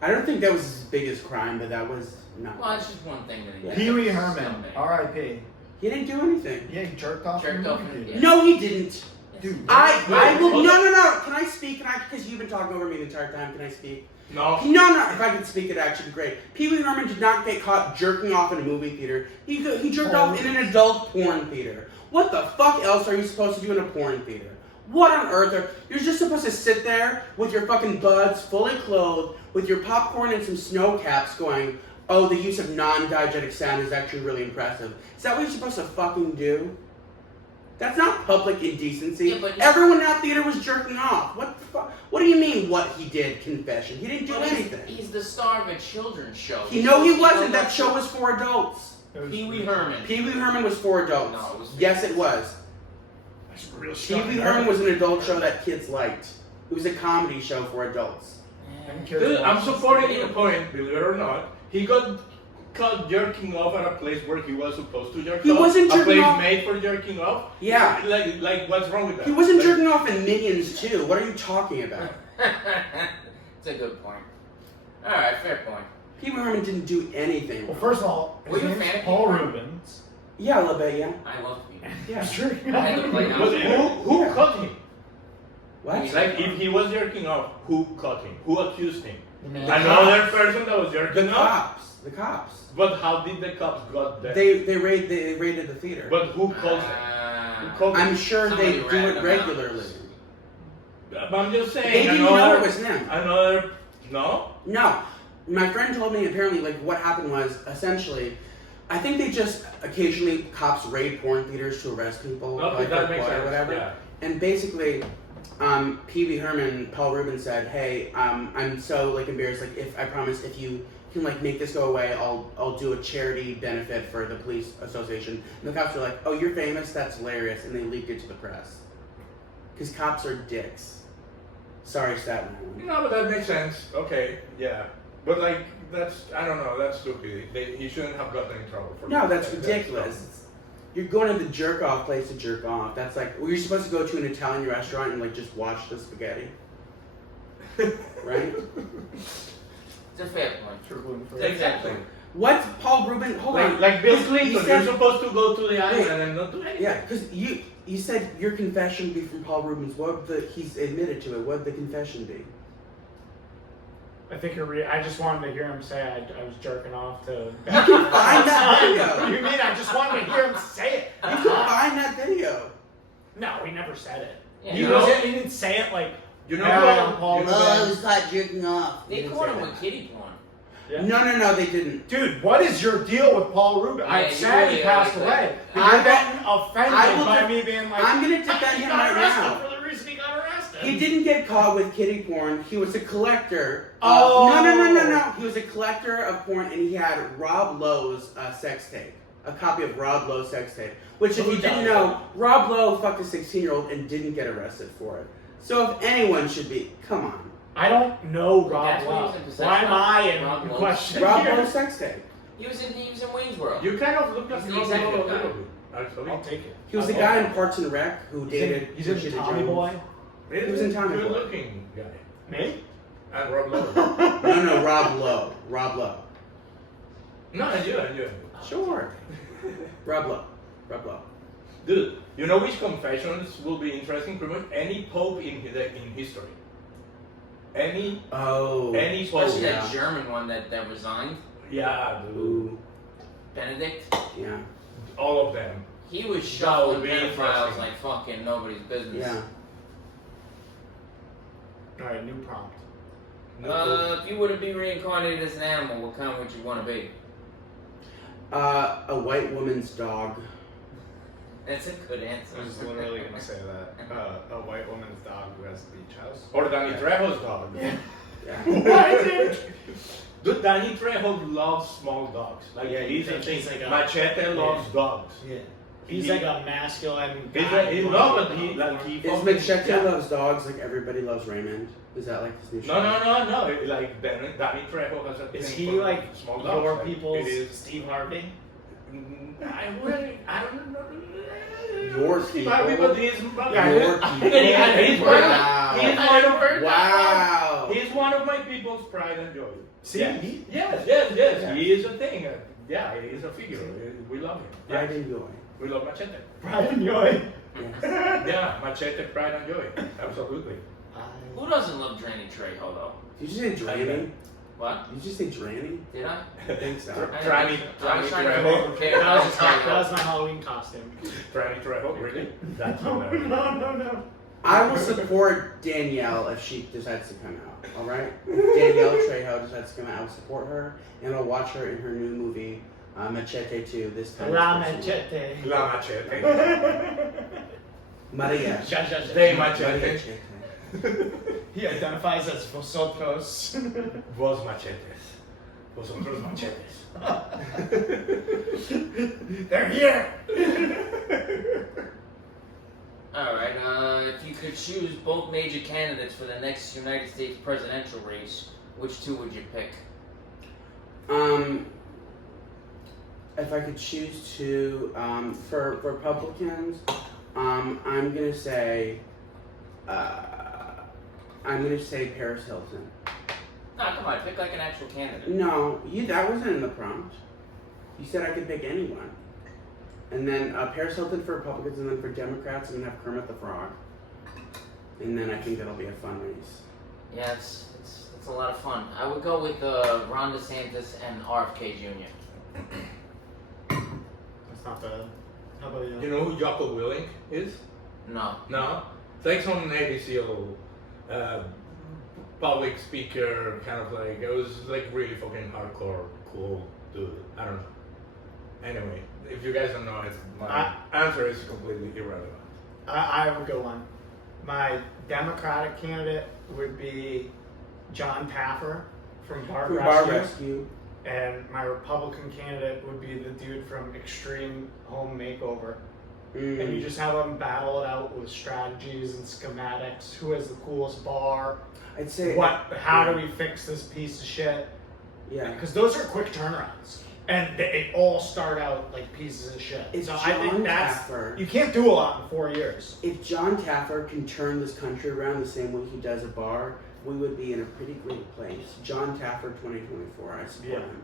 I don't think that was his biggest crime, but that was not. Well, it's just one thing that he did. Pee Wee Still Herman. made. R.I.P. He didn't do anything. Yeah, he jerked off. Jerked in the off movie in- theater. yeah. No, he didn't. Dude, I will. hold No. Can I speak? Because you've been talking over me the entire time. Can I speak? No. No. If I could speak, it'd actually be great. Pee Wee Herman did not get caught jerking off in a movie theater. He jerked off in an adult porn theater. What the fuck else are you supposed to do in a porn theater? What on earth you're just supposed to sit there with your fucking buds fully clothed, with your popcorn and some snow caps going, oh, the use of non-diegetic sound is actually really impressive. Is that what you're supposed to fucking do? That's not public indecency. Yeah, but- Everyone in that theater was jerking off. What the fuck? What do you mean what he did, confession? He didn't do Well, anything. He's the star of a children's show. He wasn't. That show was for adults. Pee Wee Herman. Pee Wee Herman was for adults. No, it was for yes, kids. it was. That's real Pee Wee Herman was an adult show that kids liked. It was a comedy show for adults. And kids Dude, I'm watch supporting your point, believe it or not. He got caught jerking off at a place where he was supposed to jerk He off. wasn't a jerking place off. made for jerking off. Yeah. Like what's wrong with that? He wasn't Like, jerking off in Minions too. What are you talking about? It's a good point. Alright, fair point. Pee Wee Herman didn't do anything. Well, first of all, Were his you a name's fan of Paul Pee Wee? Rubens. Yeah, a little bit, yeah. I love Pee Wee. Yeah. Sure. I had to play But house. who Yeah. caught him? What? Yeah. Like if he was jerking off, who caught him? Who accused him? The Another person that was jerking The off. cops. The cops. But how did the cops got there? They raided the theater. But who caused it? Who caused I'm it? sure Somebody they do ratted it them regularly. I'm just saying. They didn't know it was them. Another. No. No. My friend told me apparently like what happened was essentially I think they just occasionally cops raid porn theaters to arrest people Okay, like that for makes plot or sense. whatever. Yeah. And basically Pee Wee Herman, Paul Rubens said, "Hey, I'm so like embarrassed. Like, if I promise, if you can like make this go away, I'll do a charity benefit for the police association." And the cops were like, "Oh, you're famous? That's hilarious!" And they leaked it to the press because cops are dicks. Sorry, Staten Island. No, but that makes sense. Okay, yeah. But like, that's, I don't know, that's stupid. He shouldn't have gotten in trouble for No, that. that's ridiculous. You're going to the jerk off place to jerk off. That's like, well, you're supposed to go to an Italian restaurant and like just watch the spaghetti, right? It's a fair point. Exactly. What's Paul Rubin? Hold on. Like Bill You Clinton, said- you're supposed to go to the island Wait. and not do anything. Yeah, because you said your confession would be from Paul Rubens. What would he's admitted to it? What would the confession be? I think I just wanted to hear him say I was jerking off to. You can find that video. What do you mean? I just wanted to hear him say it. You can find that video. No, he never said it. Yeah, He didn't say it like. You know I'm Paul Oh, I Rubin. was caught jerking off. They caught him with kitty porn. Yeah. No, they didn't. Dude, what is your deal with Paul Rubin? Yeah, I'm you sad he really passed like away. that. But you're I getting I offended will by def- me being like, I'm gonna defend he him got right arrested now. for the reason he got arrested. He didn't get caught with kitty porn. He was a collector. Oh. No. He was a collector of porn, and he had Rob Lowe's sex tape. A copy of Rob Lowe's sex tape. Which, if Who you didn't does? know, Rob Lowe fucked a 16-year-old and didn't get arrested for it. So if anyone should be, come on. I don't know Rob That's what he Lowe. was in possession Why am I of. in Rob Lowe. question Rob here? Lowe's sex tape. He was in Wayne's World. You kind of look like He's the Rob Lowe a executive guy. little bit, actually. I'll take it. He was the guy in Parks and Rec who dated He's in Rashida Tommy Jones. Boy. He was in Tommy Boy. Good looking guy. Me? And Rob Lowe. No, Rob Lowe. Rob Lowe. No, I do. Sure. Rob Lowe. Dude, you know which confessions will be interesting? Pretty much any pope in history. Any Oh. pope. Especially yeah. that German one that resigned, Yeah, dude. Ooh. Benedict. Yeah. All of them. He was That shuffling would be pedophiles interesting. like fucking nobody's business. Yeah. Alright, new prompt. If you were to be reincarnated as an animal, what kind would you want to be? A white woman's dog. That's a good answer. I was literally gonna say that. A white woman's dog who has a beach house. Or Danny Trejo's dog. Yeah. Yeah. Why did? Dude, Danny Trejo loves small dogs. Like Yeah, he's you a think thing. he's like a- Machete loves dogs. Yeah. He's like a masculine He's guy. he loves it. He like he. Is fucking- Machete yeah. loves dogs like everybody loves Raymond? Is that like his new show? No. Like Danny Trejo has a Is thing he for like small dogs. your Like, people's it is. Steve Harvey? I don't know. Your Steve people? Harvey, but he's Your He's people. one Wow. He's one of Wow. He's one of my people's pride and joy. See, Yes. he- Yes. Yeah. He is a thing. Yeah, he is a figure. We love him. Pride and joy. We love Machete. Brian Yoy. Yes. Yeah, Machete, pride and joy. Absolutely. Who doesn't love Danny Trejo though? Did you say Dranny? What? Did you say Dranny? Did I? I think so. Tranny I was trying to come Trejo. over prepared. That was my Halloween costume. Tranny Trejo, really? That's No, hilarious. no. I will support Danielle if she decides to come out. All right, if Danielle Trejo decides to come out, I will support her and I'll watch her in her new movie Machete 2 this time. La it's personal. Machete. La Machete. Maria. De Machete. He identifies as vosotros. Vos machetes. Vosotros machetes. They're here. Alright, if you could choose both major candidates for the next United States presidential race, which two would you pick? If I could choose to, for Republicans, I'm gonna say Paris Hilton. Nah, come on, pick like an actual candidate. No, that wasn't in the prompt. You said I could pick anyone. And then Paris Hilton for Republicans, and then for Democrats, I'm gonna have Kermit the Frog. And then I think that'll be a fun race. Yeah, it's a lot of fun. I would go with Ron DeSantis and RFK Jr. That's not bad. How about you? You know who Jocko Willink is? No. No? It's like some Navy SEAL public speaker, kind of like, it was like really fucking hardcore, cool dude. I don't know. Anyway, if you guys don't know it, my answer is completely irrelevant. I have a good one. My Democratic candidate would be John Taffer from Bar For Rescue. Bar Rescue. And my Republican candidate would be the dude from Extreme Home Makeover. And you just have them battle it out with strategies and schematics. Who has the coolest bar? I'd say. How do we fix this piece of shit? Yeah. Because those are quick turnarounds. And they all start out like pieces of shit. If So I think John that's... Taffer- You can't do a lot in 4 years. If John Taffer can turn this country around the same way he does a bar, we would be in a pretty great place. John Taffer 2024, I support him.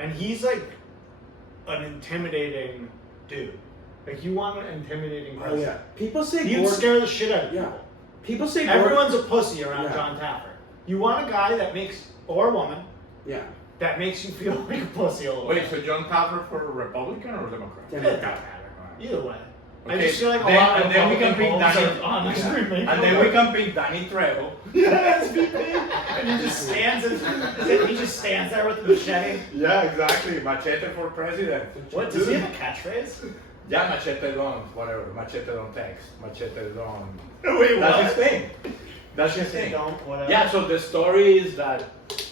And he's like an intimidating dude. Like you want an intimidating Oh president. yeah. People say He'd Gordon. scare the shit out of Yeah. people. People say Gordon. Everyone's a pussy around Yeah. John Taffer. You want a guy that makes or woman Yeah. that makes you feel like a pussy all the Wait, way. so John Papa for Republican or Democrat? It doesn't Democrat. matter. Either way. I Okay, just feel like a then- lot of and then we can pick Republican Danny- polls are on the screen. And then we can pick Danny Trejo. Yes, VP. And he just he just stands there with the machete. Yeah, exactly. Machete for president. What, does he have a catchphrase? Yeah, machete don't, whatever. Machete don't text. Machete don't. Wait, That's his thing. That's his They thing. don't, whatever. Yeah, so the story is that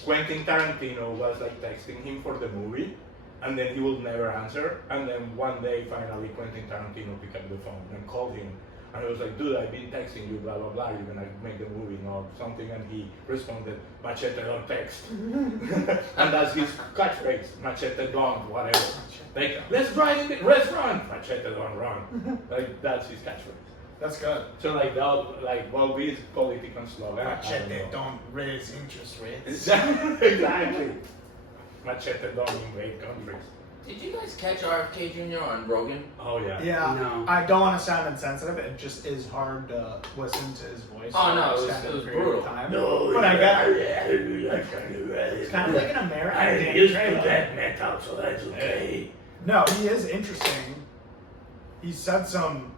Quentin Tarantino was like texting him for the movie, and then he would never answer. And then one day, finally, Quentin Tarantino picked up the phone and called him. And he was like, dude, I've been texting you, blah, blah, blah. You're gonna make the movie or something. And he responded, machete don't text. And that's his catchphrase, machete don't, whatever. Like, let's drive in the restaurant, machete don't run. Like, that's his catchphrase. That's good. So like that, like what we political slogan. Machete don't raise interest rates. Exactly. Machete don't invade countries. Did you guys catch RFK Jr. on Rogan? Oh yeah. Yeah, No. I don't want to sound insensitive. It just is hard to listen to his voice. Oh, no, for it an was- extended it was period of brutal. time. No, But I get it. It's It's kind of like an American Danny Trejo. metal, so that's okay. No, he is interesting. He said some.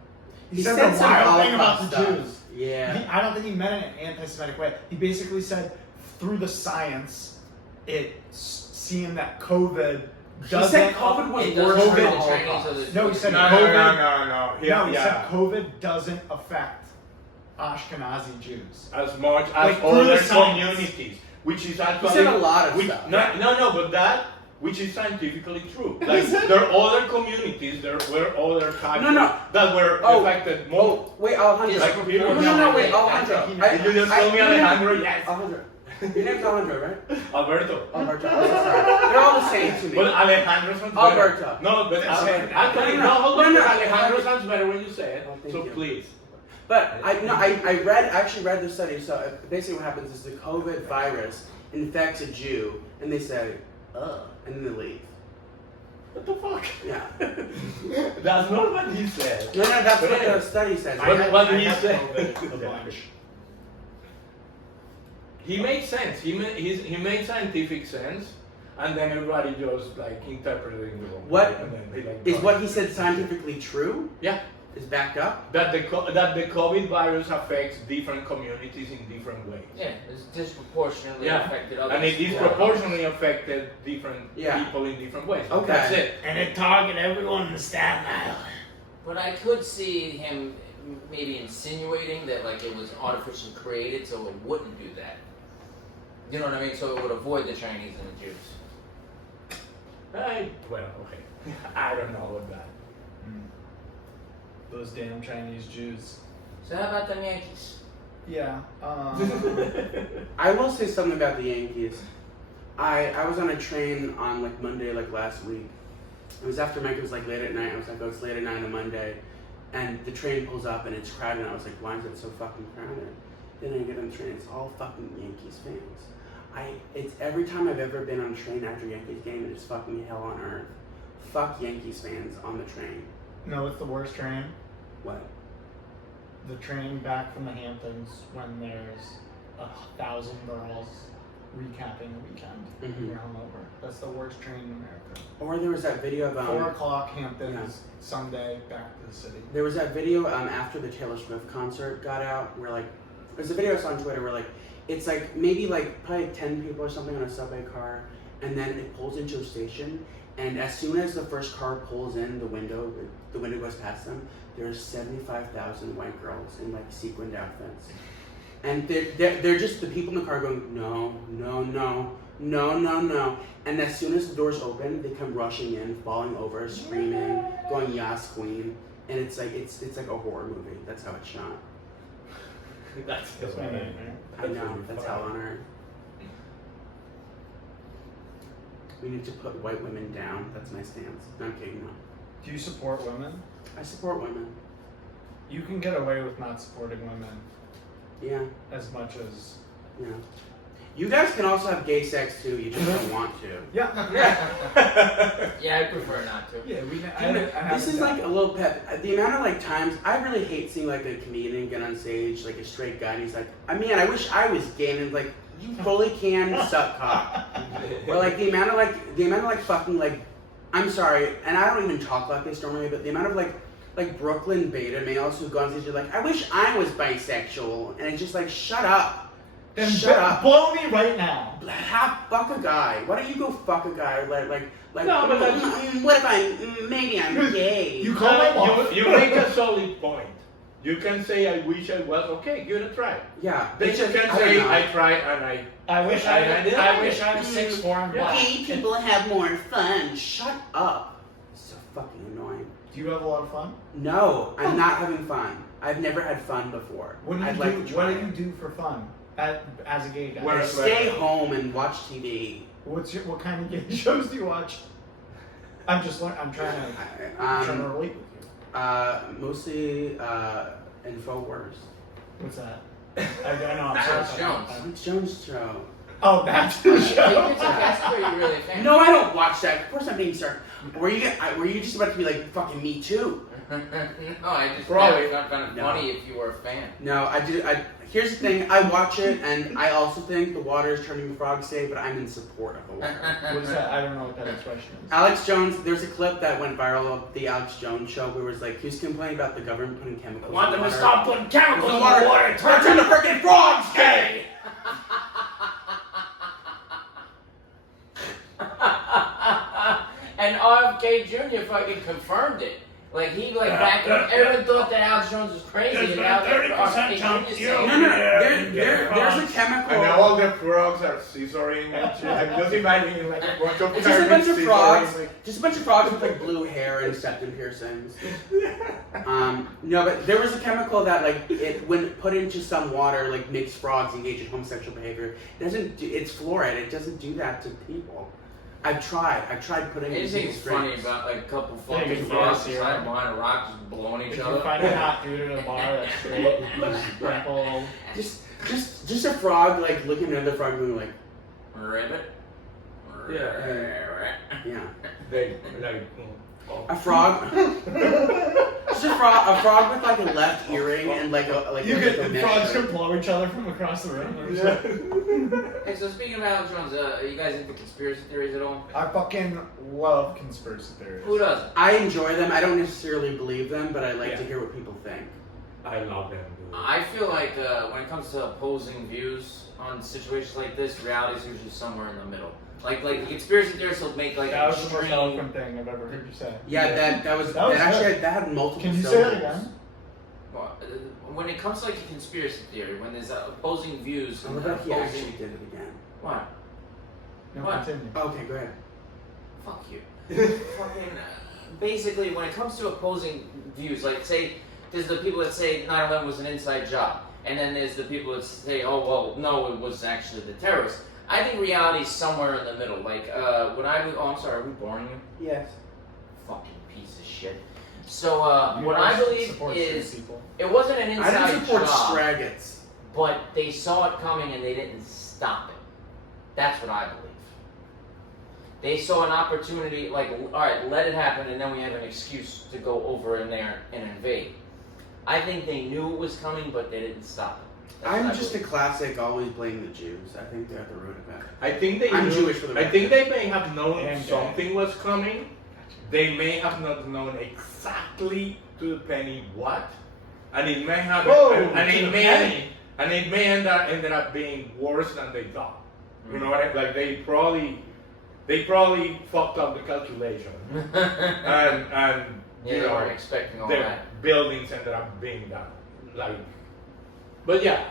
He He said said the some wild thing about Holocaust the stuff. Jews. Yeah. I don't think he meant it in an anti-Semitic way. He basically said through the science, it's seeing that COVID He doesn't. said COVID was It worse doesn't than the hurt the Chinese Holocaust. or the- No, he said No, COVID. no. No, he Yeah. said COVID doesn't affect Ashkenazi Jews. As much as Like, through other the science. communities, which is He actually said a lot of which, stuff. No, but that which is scientifically true. Like there are other communities, there were other types No. that were Oh. affected more. Oh, wait, Alejandro. Like people- No, wait, I Alejandro. think Did you just tell me Alejandro? Yes. Alejandro. Your name's Alejandro, right? Alberto. Alberto. I'm so sorry. They're all the same to me. But Alejandro sounds Alberto. better. No, but Alberto. actually, No, no, hold on. no. Alejandro sounds better when you say it. Oh, thank So you. please. But I actually read the study. So basically, what happens is the COVID virus infects a Jew, and they say, "Ugh," and then they leave. What the fuck? Yeah. That's not what he said. No, that's what the study says. What did he say? A bunch. He made sense. He made scientific sense, and then everybody just like interpreted it the wrong What way, and then they, like, Is what he said scientifically true? Yeah. Is backed up? That the COVID virus affects different communities in different ways. Yeah, it's disproportionately Yeah. affected others. And it disproportionately affected different Yeah. people in different ways. Okay. That's it. And it targeted everyone in the Staten Island. But I could see him maybe insinuating that like it was artificially created so it wouldn't do that. You know what I mean? So it would avoid the Chinese and the Jews. Well, okay. I don't know about that. Those damn Chinese Jews. So how about them Yankees? Yeah. I will say something about the Yankees. I was on a train on like Monday, like last week. It was after Mike. It was like late at night. I was like, oh, it's late at night on a Monday, and the train pulls up and it's crowded. And I was like, why is it so fucking crowded? Then I get on the train. It's all fucking Yankees fans. It's every time I've ever been on a train after a Yankees game, it's fucking hell on earth. Fuck Yankees fans on the train. No, it's the worst train. What? The train back from the Hamptons when there's 1,000 girls recapping the weekend. Mhm. They're hungover. That's the worst train in America. Or there was that video of 4 o'clock Hamptons, yeah. Sunday, back to the city. There was that video after the Taylor Swift concert got out where like there's a video I saw on Twitter where like it's like maybe like probably 10 people or something on a subway car, and then it pulls into a station, and as soon as the first car pulls in, the window goes past them. There's 75,000 white girls in like sequined outfits, and they're just the people in the car going no, and as soon as the doors open, they come rushing in, falling over, screaming, going Yas Queen, and it's like a horror movie. That's how it's shot. That's That's my nightmare. I know, that's hell on earth. We need to put white women down. That's my stance. No, I'm kidding, no. Do you support women? I support women. You can get away with not supporting women Yeah, as much as. yeah. You guys can also have gay sex too, you just don't want to. Yeah. Yeah, I prefer not to. Yeah, This is like a little pet. The amount of like times I really hate seeing like a comedian get on stage, like a straight guy, and he's like, I mean, I wish I was gay, and like, You fully can suck cock. Or like the amount of fucking like, I'm sorry, and I don't even talk like this normally, but the amount of like Brooklyn beta males who go on stage and like, I wish I was bisexual, and it's just like, shut up. Then Shut up. blow me right now. Fuck a guy. Why don't you go fuck a guy? Like. No, but that's- What if maybe I'm gay? You call my mom. You make a solid point. You can say, I wish I was, okay, give it a try. Yeah. Then it's you just- can I say, don't know. I tried and I... I wish I didn't I like wish it. I was 6'4" and black. Gay people have more fun. Shut up. It's so fucking annoying. Do you have a lot of fun? No, I'm not having fun. I've never had fun before. What do you I'd do? like to try What do it. you do for fun as a gay guy? Where- I stay home and watch TV. What kind of gay shows do you watch? I'm trying to relate with you. Mostly InfoWars. What's that? I know. I'm Alex sorry. Jones. Alex Jones show. Oh, that's the Hey, show. it's a guest, or are you really a fan? No, I don't watch that. Of course I'm being sarcastic. Were you just about to be like fucking me too? No, I just Probably. thought it kind of No. funny if you were a fan. No, I do. Here's the thing. I watch it, and I also think the water is turning the frogs gay, but I'm in support of the water. What's that? I don't know what that expression is. Alex Jones. There's a clip that went viral of the Alex Jones show where it was like he was complaining about the government putting chemicals. Want in them to water. stop putting chemicals in The the water. water. Turn the freaking frogs gay. And RFK Jr. fucking confirmed it. Like he back when everyone thought that Alex Jones was crazy, and now RFK Jr. saying, No. There's a chemical. And now all the frogs are scissoring and shit. I'm just imagining like a bunch of It's just a bunch of scissoring, frogs. like- Just a bunch of frogs with like blue hair and septum piercings. No, but there was a chemical that like it when put into some water like makes frogs engage in homosexual behavior. It doesn't. It's fluoride. It doesn't do that to people. I've tried putting I it in just think people's it's funny drinks. about like a couple Yeah, fucking you frogs can beside behind a rock just blowing If each you other. find a hot dude in a bar that's straight, purple. Just a frog like looking at another frog going like Ribbit. Yeah. yeah. They like. A frog. Just a frog with like a left earring and like a You like a get the mesh frogs shirt. can blow each other from across the room. Hey, so speaking of Alex Jones, are you guys into conspiracy theories at all? I fucking love conspiracy theories. Who doesn't? I enjoy them. I don't necessarily believe them, but I like Yeah. to hear what people think. I love them. Dude. I feel like when it comes to opposing views on situations like this, reality is usually somewhere in the middle. Like the conspiracy theorists will make like That was the most extreme. eloquent thing I've ever heard you say. Yeah, that was That was actually good. that had multiple. Can you say syllables. that again? Well, when it comes to like a conspiracy theory, when there's opposing views I and love that he actually opposing did it again. what? No, What? continue. Okay, go ahead. Fuck you. Fucking basically, when it comes to opposing views, like say there's the people that say 9/11 was an inside job, and then there's the people that say, oh well, no, it was actually the terrorists. I think reality is somewhere in the middle. Like when I was, I'm sorry, are we boring you? Yes. Fucking piece of shit. So You what always I believe support is straight people. it wasn't an I inside didn't support job, Straggots. but they saw it coming and they didn't stop it. That's what I believe. They saw an opportunity, like, all right, let it happen, and then we have an excuse to go over in there and invade. I think they knew it was coming, but they didn't stop it. That's I'm what I just a believe. classic always blame the Jews. I think they're at the root of it. I think they. I'm knew- Jewish for the I think record. they may have known And something was coming. They may have not known exactly to the penny what, and it may have, Whoa, and to it the may, penny. and it may ended up being worse than they thought. You know what I mean? Like they probably fucked up the calculation, and Yeah, you they know weren't expecting all the that. buildings ended up being that. Like, but yeah,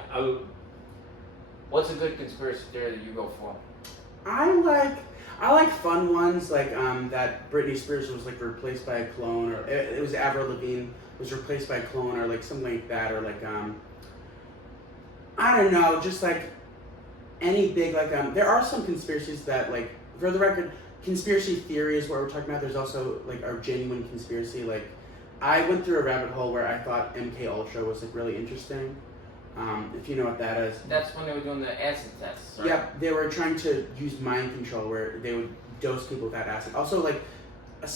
What's a good conspiracy theory that you go for? I like fun ones like that Britney Spears was like replaced by a clone, or it was Avril Lavigne was replaced by a clone, or like something like that, or like I don't know, just like any big like there are some conspiracies that like, for the record, conspiracy theory is what we're talking about. There's also like our genuine conspiracy. Like I went through a rabbit hole where I thought MK Ultra was like really interesting. If you know what that is. That's when they were doing the acid tests, right? Yeah, they were trying to use mind control where they would dose people with that acid. Also, like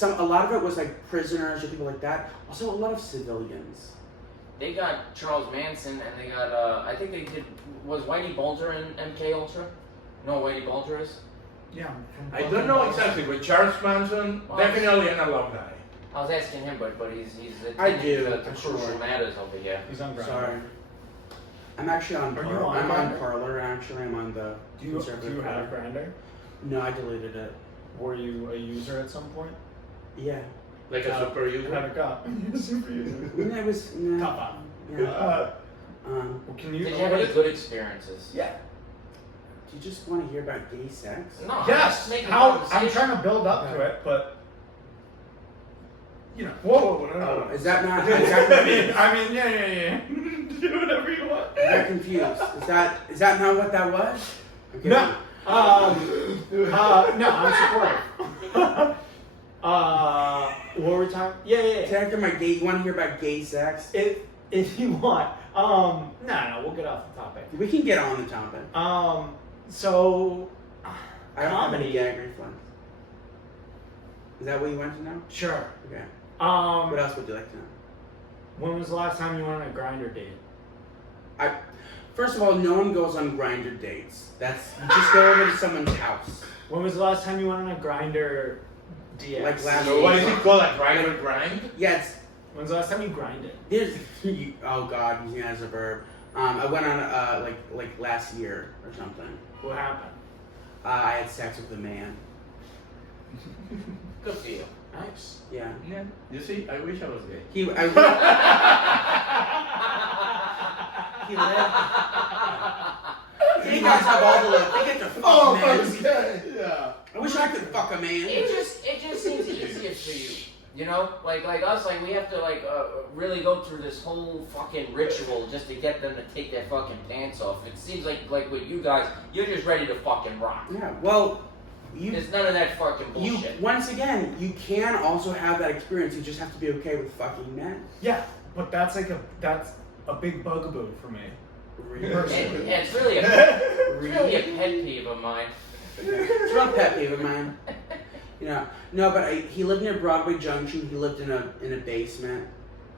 a lot of it was like prisoners or people like that. Also, a lot of civilians. They got Charles Manson, and they got I think they did. Was Whitey Bulger in MK Ultra? No, Whitey Bulger is. Yeah. I don't know exactly, but Charles Manson, definitely an alumni. I was asking him, but he's I attending do, to for crucial sure. matters over here. He's on Grindr. Sorry. I'm actually on. Are you on I'm on Grindr? Parlor. Actually, I'm on the Do you conservative. have Parlor. Grindr? No, I deleted it. Were you a user at some point? Yeah. Like a super How'd user. it go? Super user. It was. Nah, Top up. yeah. Can you? Did you have any good experiences? Yeah. Do you just want to hear about gay sex? No. I'm Yes. just making How? I'm conversation. trying to build up to Okay. it, but you know. Whoa. Oh, is that not? I got confused. I mean, yeah. Do whatever you want. I got confused. Is that not what that was? Okay. No. No, I'm supportive. What were we talking? Yeah. After my gay, you want to hear about gay sex? If you want. No, we'll get off the topic. We can get on the topic. So I don't have any comedy. gag reflex. Is that what you want to know? Sure. Okay. What else would you like to know? When was the last time you went on a Grindr date? First of all, no one goes on Grindr dates. That's you just go over to someone's house. When was the last time you went on a Grinder DX? Like last So what is it called? A grinder grind? Yeah, it's When's the last time you grinded? there's. Oh God, using it as a verb. I went on like last year or something. What happened? I had sex with a man. Good for you. Nice. Yeah. Yeah. You see, I wish I was gay. He lived. You guys have all the love. They get to fuck man. Yeah. I wish I could fuck a man. It just seems easier for you. You know, like us, like we have to really go through this whole fucking ritual just to get them to take their fucking pants off. It seems like with you guys, you're just ready to fucking rock. Yeah. Well, you. There's none of that fucking You bullshit. once again, you can also have that experience. You just have to be okay with fucking men. Yeah, but that's a big bugaboo for me. And it's really a pet peeve of mine. It's not a pet peeve of mine. You know, no, but he lived near Broadway Junction. He lived in a basement,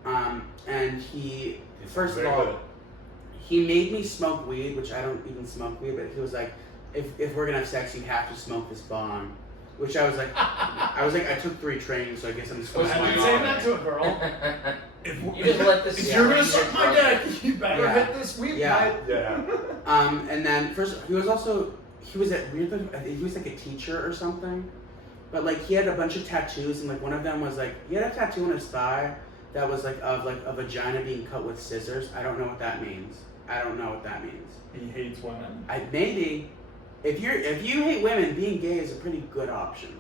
and he first of Very all, good. he made me smoke weed, which I don't even smoke weed. But he was like, if we're gonna have sex, you have to smoke this bong. Which I was like, I took 3 trains, so I guess I'm supposed to. I didn't say that to a girl. You just let this. If you're gonna suck my dick, you better Yeah. hit this weed Yeah. pipe. Yeah. And then first he was at weirdly, I think he was like a teacher or something, but like he had a bunch of tattoos, and like one of them was like he had a tattoo on his thigh that was like a vagina being cut with scissors. I don't know what that means. He hates women. Maybe if you hate women, being gay is a pretty good option.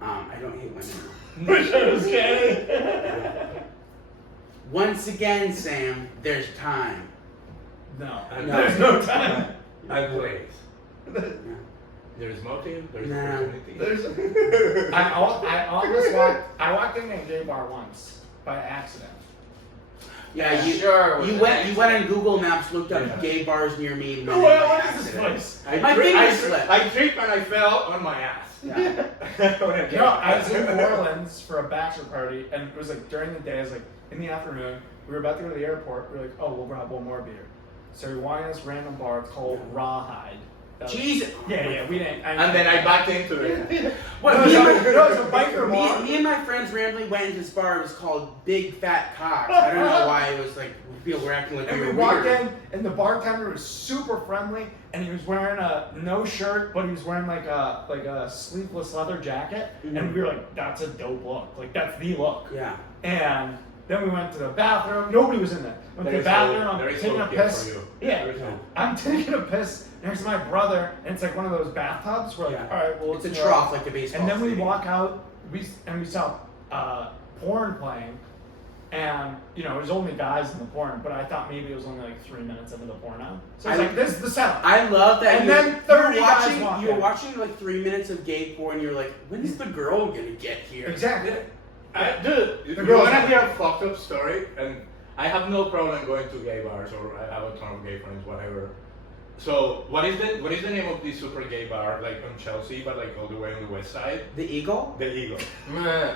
I don't hate women. Wish I was gay. Once again, Sam, there's time. No, No. there's no time. I place. Yeah. There is motive, there is Nah. opportunity. I walked into a gay bar once by accident. Yeah, Sure. you went on Google Maps, looked up Yeah. gay bars near me. And No, went in by what is this accident. place? My fingers slipped. I tripped and I fell on my ass. Yeah. No, I was in New Orleans for a bachelor party, and it was like during the day. It was like in the afternoon. We were about to go to the airport. We were like, oh, we'll grab one more beer. So we went to this random bar called Rawhide. That was- Jesus. Yeah, we didn't. And then I backed into it. What? No, Me and no, it's a biker me, bar. me and my friends randomly went into this bar. It was called Big Fat Cocks. I don't know why it was like people were acting like And we we were walked weird. in, and the bartender was super friendly, and he was wearing no shirt, but he was wearing like a sleeveless leather jacket, Mhm. and we were like, "That's a dope look. Like that's the look." Yeah. And then we went to the bathroom. Nobody was in there. Went to the bathroom. I'm taking a piss. for you. Yeah, There is hope. I'm taking a piss next to my brother, and it's like one of those bathtubs where, like, Yeah. all right, well, It's a let's trough like the baseball. And then we stadium. walk out. We saw porn playing, and you know, there's only guys in the porn, but I thought maybe it was only like 3 minutes into the porno. So I was like, this is the setup. I love that. And you, then 30 you were guys watching. walk You were in. watching like 3 minutes of gay porn. You're like, when's the girl gonna get here? Exactly. Dude, you The girls wanna are- hear a fucked up story? And I have no problem going to gay bars, or I have a ton of gay friends, whatever. So what is the name of this super gay bar, like on Chelsea, but like all the way on the west side? The Eagle. The Eagle.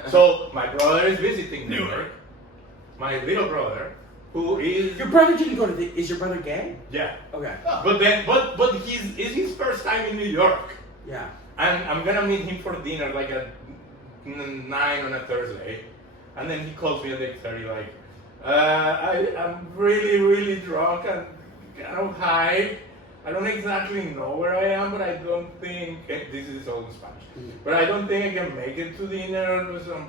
So my brother is visiting New York. My little brother, who is Your brother didn't go to the. Is your brother gay? yeah. Okay. But then, but it's his first time in New York, Yeah. and I'm gonna meet him for dinner like at 9 on a Thursday, and then he calls me at 8:30 like, I'm really drunk and kind of high. I don't exactly know where I am, but I don't think this is all in Spanish. But I don't think I can make it to dinner because I'm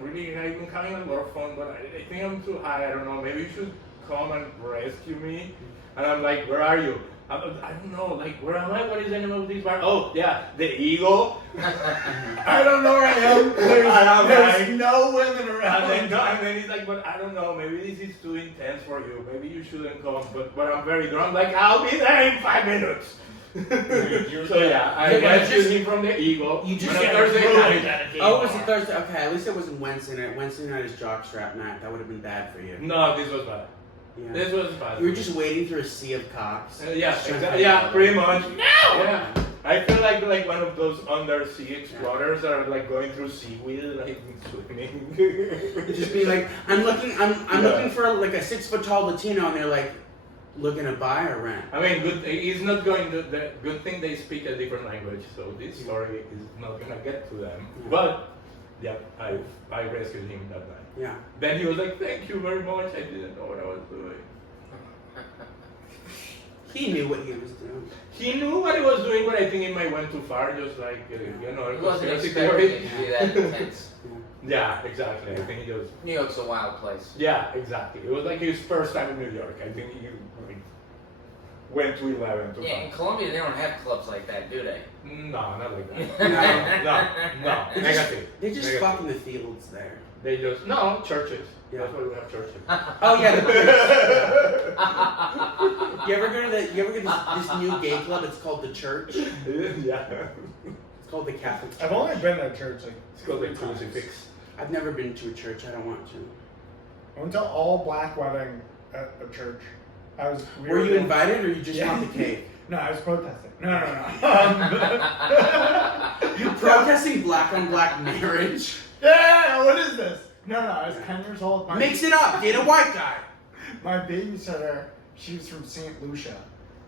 having a lot of fun, but I think I'm too high. I don't know. Maybe you should come and rescue me. And I'm like, where are you? I don't know. Like, where am I? What is the name of this bar? Oh, yeah, the Eagle. I don't know where I am. There's no women around. And then he's like, but I don't know. Maybe this is too intense for you. Maybe you shouldn't come. But I'm very drunk. Like, I'll be there in 5 minutes. So yeah, I rescued him from the Eagle. You just on a got Thursday ruined. night. Oh, it was a Thursday. Okay, at least it wasn't Wednesday night. Wednesday night is jockstrap night. That would have been bad for you. No, this was bad. Yeah. This was bad. You were just wading through a sea of cocks. Yeah, Just trying to exactly. find Yeah, out. pretty much. No! Yeah. I feel like one of those undersea explorers that are like going through seaweed, like swimming. Just be like, I'm looking for like a 6 foot tall Latino, and they're like, looking to buy or rent. I mean, good. He's not going to. The good thing they speak a different language, so this story is not gonna get to them. Yeah. But yeah, I rescued him that night. Yeah. Then he was like, "Thank you very much. I didn't know what I was doing." He knew what he was doing. He knew what he was doing, but I think he might went too far. Just like you know, He wasn't conspiracy expecting theory. it to be that intense. Yeah, exactly. I think he was. New York's a wild place. Yeah, exactly. It was like his first time in New York. I think he like, went to 11 to Yeah, in Colombia they don't have clubs like that, do they? No, not like that. No. Negative. They just Negative. fuck in the fields there. They just churches. Yeah. That's why we have churches. Oh yeah, the church. You ever go to this new gay club? It's called the Church. Yeah. It's called the Catholic Church. I've only been to church like It's called the 3 times. crucifix. I've never been to a church. I don't want to. I went to an all black wedding at a church. We Were you doing- invited, or you just Yeah. want the cake? No, I was protesting. No. You protesting black on black marriage? Yeah, what is this? No, I was 10 years old. Mix it up. Get a white guy. My babysitter, she was from St. Lucia,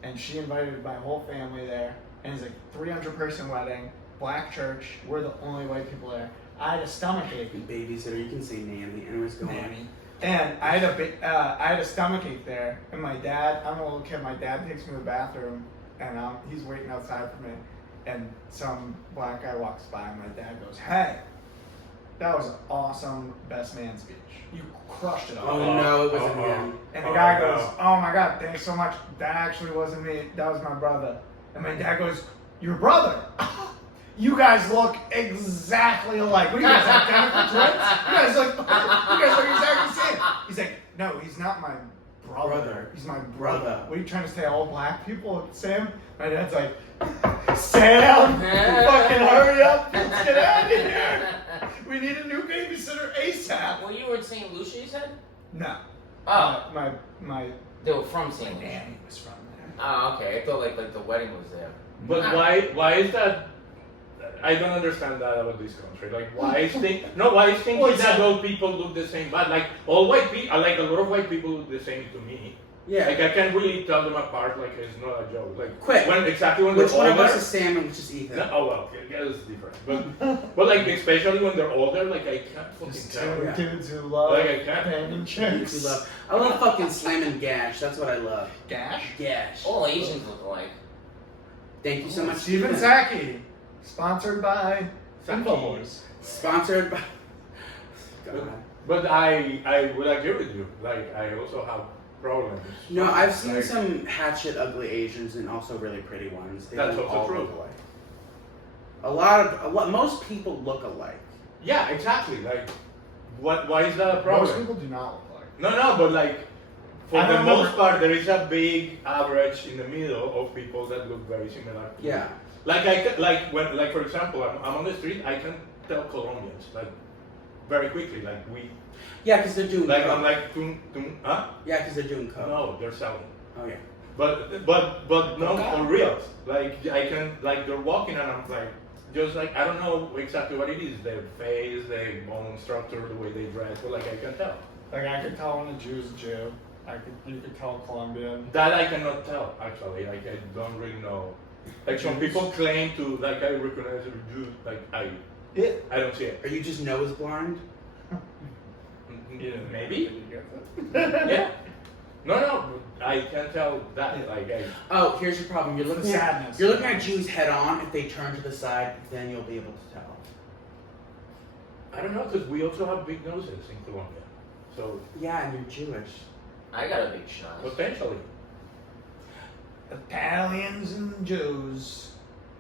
and she invited my whole family there. And it's like 300-person wedding, black church. We're the only white people there. I had a stomachache. Babysitter. You can say nanny. Anyways, go on. Nanny. And I had a stomachache there, and my dad, I'm a little kid, my dad takes me to the bathroom, and he's waiting outside for me, and some black guy walks by, and my dad goes, "Hey, that was an awesome best man speech. You crushed it all." Oh no, it wasn't him. And the guy goes, "Oh my God, thanks so much. That actually wasn't me. That was my brother." And my dad goes, "Your brother? You guys look exactly alike. What are you guys, identical twins? You guys look exactly the same." He's like, "No, he's not my brother. He's my brother. What are you trying to say? All black people look the same?" My dad's like, "Sam, fucking hurry up. Let's get out of here. We need a new babysitter ASAP." Well, you were in St. Lucia, you said? No. Oh, My they were from St. Lucia. nanny was from there. Oh, okay. I thought like the wedding was there. But why is that? I don't understand that about this country. Like, why is thinking that all people look the same? But like all white people, like a lot of white people look the same to me. Yeah. Like I can't really tell them apart. Like it's not a joke. Like Quick. when Which they're one of older. us is Sam and which is Ethan? No, oh well, yeah, it's different. But like especially when they're older, like I can't fucking Just tell. two Yeah. dudes who love Like I can't. painting chicks. I love fucking slam and gash. That's what I love. Gash? Gash. All Asians look alike. Thank you so much, Steven Ethan. Saki. Sponsored by Saki. Infoboys. Sponsored by. God. But I would agree with you. Like I also have problems. No, I've seen Like, some hatchet ugly Asians and also really pretty ones. They That's don't also all true. look alike. Most people look alike. Yeah, exactly. Like, why is that a problem? Most people do not look like. No, but like, for I the don't most remember- part, there is a big average in the middle of people that look very similar. To me. Yeah. Like for example, I'm on the street, I can tell Colombians like very quickly. Like Yeah, because they're doing like coke. I'm like, huh? Yeah, because they're doing coke. No, they're selling. Oh yeah. But no, for real. Like I can like they're walking and I'm like just like I don't know exactly what it is. Their face, their bone structure, the way they dress, but like I can tell. Like I could tell when a Jew is a Jew. You could tell Colombian. That I cannot tell actually. Like I don't really know. Like some people claim to like I recognize a Jew. Like I don't see it. Are you just nose blind? Maybe. Yeah. No. I can't tell that. Like I. Oh, here's your problem. You're looking Sadness. at Jews head on. If they turn to the side, then you'll be able to tell. I don't know because we also have big noses in Colombia. So Yeah, and you're Jewish. I got a big schnoz. potentially. Italians and Jews.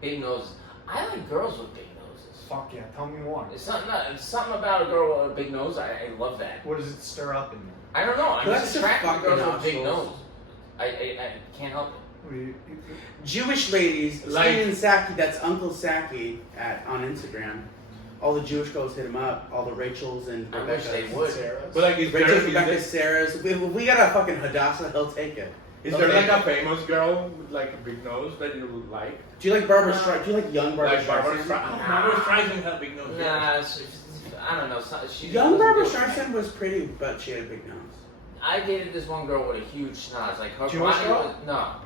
Big noses. I like girls with big noses. Fuck yeah, tell me more. It's something about a girl with a big nose. I love that. What does it stir up in you? I don't know. I'm That's just the attracted to fucking girls with big nostrils. noses. I can't help it. Jewish ladies, Like- Steven Saki, that's Uncle Saki on Instagram. All the Jewish girls hit him up. All the Rachels and I wish they would. But like, is Rachel, there, Rebecca, is Sarah's. If we got a fucking Hadassah, he'll take it. there like a famous girl with like a big nose that you like? Do you like Barbara Streisand? Do you like young Barbara Like Barbara Streisand? Streisand. Barbara Streisand had a big nose. Nah, I don't know. She Young wasn't Barbara good. Streisand was pretty, but she had a big nose. I dated this one girl with a huge schnoz. Like her Jewish body girl?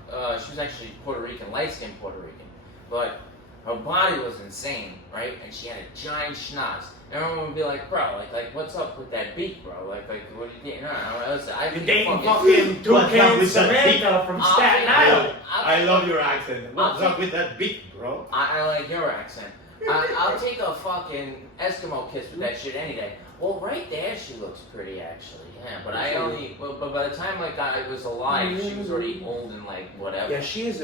was she was actually Puerto Rican, light-skinned Puerto Rican, but her body was insane, right? And she had a giant schnoz. Everyone would be like, bro, like what's up with that beak, bro? Like what are you dating? You're dating fucking Toucan Samantha from Staten Island. I love your accent. What's up with that beak, bro? I like your accent. I'll take a fucking Eskimo kiss with that shit any day. Well, right there, she looks pretty, actually. Yeah, but but by the time like I was alive, she was already old and like whatever. Yeah, she's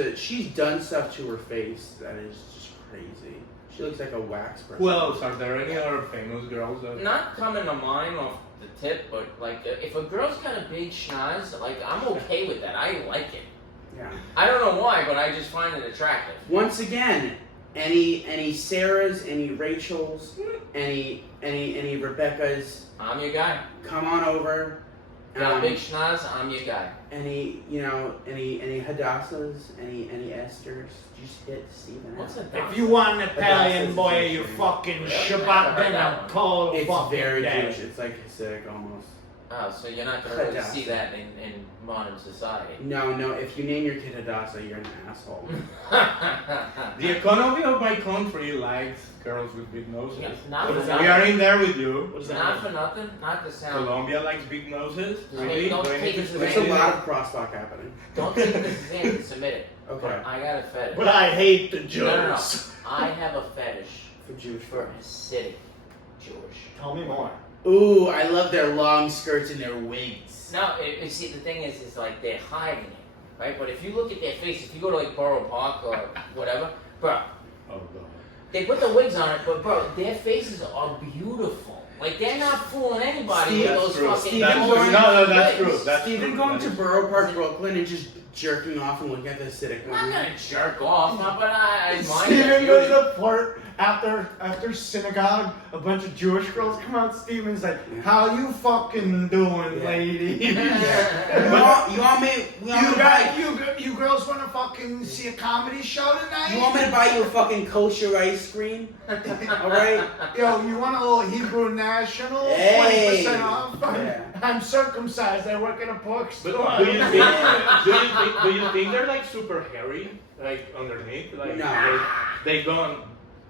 done stuff to her face that is just crazy. She looks like a wax person. Who else? Are there any other famous girls? Not coming to mind off the tip, but like if a girl's got a big schnoz, like I'm okay with that. I like it. Yeah. I don't know why, but I just find it attractive. Once again, any Sarahs, any Rachels, any Rebeccas, I'm your guy. come on over. Got a big schnoz, I'm your guy. Any Hadassahs, any Esthers, just hit Steven What's up. a If you want an Italian That's boy, Jewish you for me. fucking Really? Shabbat Never heard then that I'll one. call It's fucking very day. Jewish. It's like Hasidic almost. Oh, so you're not gonna really Hadassah. see that in modern society. No. If you name your kid Hadassah, you're an asshole. The economy of my country likes girls with big noses. Yeah, not So for we nothing. are in there with you. What does that Not mean? for nothing, not the sound. Colombia likes big noses. No, Really? don't Do I take need it to to There's the a explain lot it? of crosstalk happening. Don't take it to Suzanne to submit it. Okay. But I got a fetish. But I hate the Jews. No. I have a fetish For Jewish for folks. Hasidic Jewish. Tell me more. Ooh, I love their long skirts and their wigs. No, see, the thing is like they're hiding it, right? But if you look at their face, if you go to like Borough Park or whatever, bro, Oh god. they put the wigs on it, but bro, their faces are beautiful. Like they're not fooling anybody with Steve, those That's true. fucking. Steve, That's I'm true. going- No, that's wigs. true. That's Steven true. going That to is Borough Park, Brooklyn, and just jerking off and looking at the Hasidic I'm not women. gonna jerk off, but I mind Steven that goes beauty. to flirt after synagogue. A bunch of Jewish girls come out. Steven's like, "How you fucking doing, Yeah. lady? You want me? You girls want to fucking see a comedy show tonight? You want me to buy you a fucking kosher ice cream? All right. Yo, you want a little Hebrew National? Hey. 20% off? Yeah. I'm circumcised. I work in a bookstore. But do you think they're like super hairy, like underneath, like No. they gone?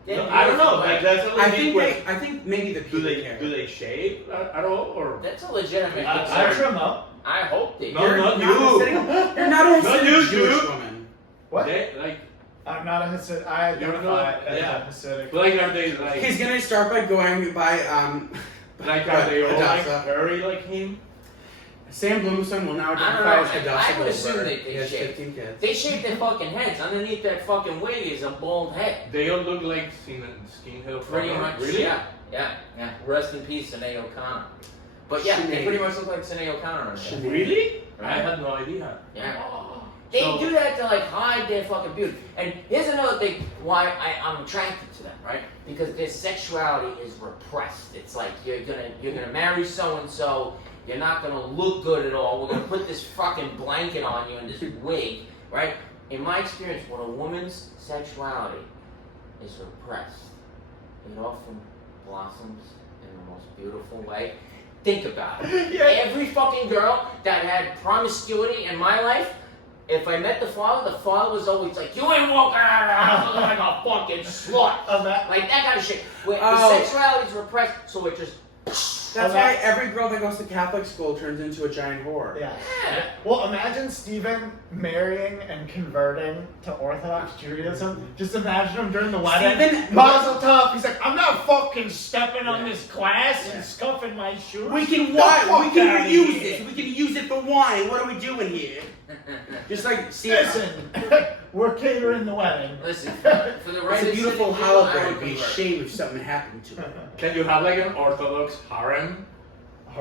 They're No, I don't know. beautiful, Like that's a I legit question. think maybe the Do pubic hair. they shave at all or? That's a legitimate I concern. trim up. I hope they No, do. not you. You're not a Not Hasidic you, Jewish dude. woman. What? They, like, I'm not a Hasidic. I You're identify not- as yeah. a Hasidic. like are they like? He's gonna start by going by Like are they all like Hadassah. hairy like him? Sam Bloomstone will now I don't identify know, as Hadassah I would assume Goldberg. they He has shave. 15 kids. They shave their fucking heads. Underneath that fucking wig is a bald head. They all look like skinhead. Pretty much. Really? Yeah. Rest in peace, Sinead O'Connor. But yeah, they Sinead. pretty much look like Sinead O'Connor. in there. Really? I Right? had no idea. Yeah. They So- do that to like hide their fucking beauty. And here's another thing why I'm attracted to them, right? Because their sexuality is repressed. It's like you're gonna marry so and so. You're not gonna look good at all. We're gonna put this fucking blanket on you and this wig, right? In my experience, when a woman's sexuality is repressed, it often blossoms in the most beautiful way. Think about it. Yeah. Every fucking girl that had promiscuity in my life, if I met the father was always like, you ain't walking out of the house looking like a fucking slut. Like that kind of shit. Where the sexuality is repressed, so it just... That's why every girl that goes to Catholic school turns into a giant whore. Yeah. Well, imagine Steven marrying and converting to Orthodox Judaism. Just imagine him during the wedding. Mazel tov. He's like, I'm not fucking stepping on this glass and scuffing my shoes. We can reuse this. We can use it for wine. What are we doing here? Just like, see, listen, we're catering the wedding. Listen, for the right it's a beautiful Jew, I would hologram. It'd be a convert. shame if something happened to it. Can you have like an Orthodox harem?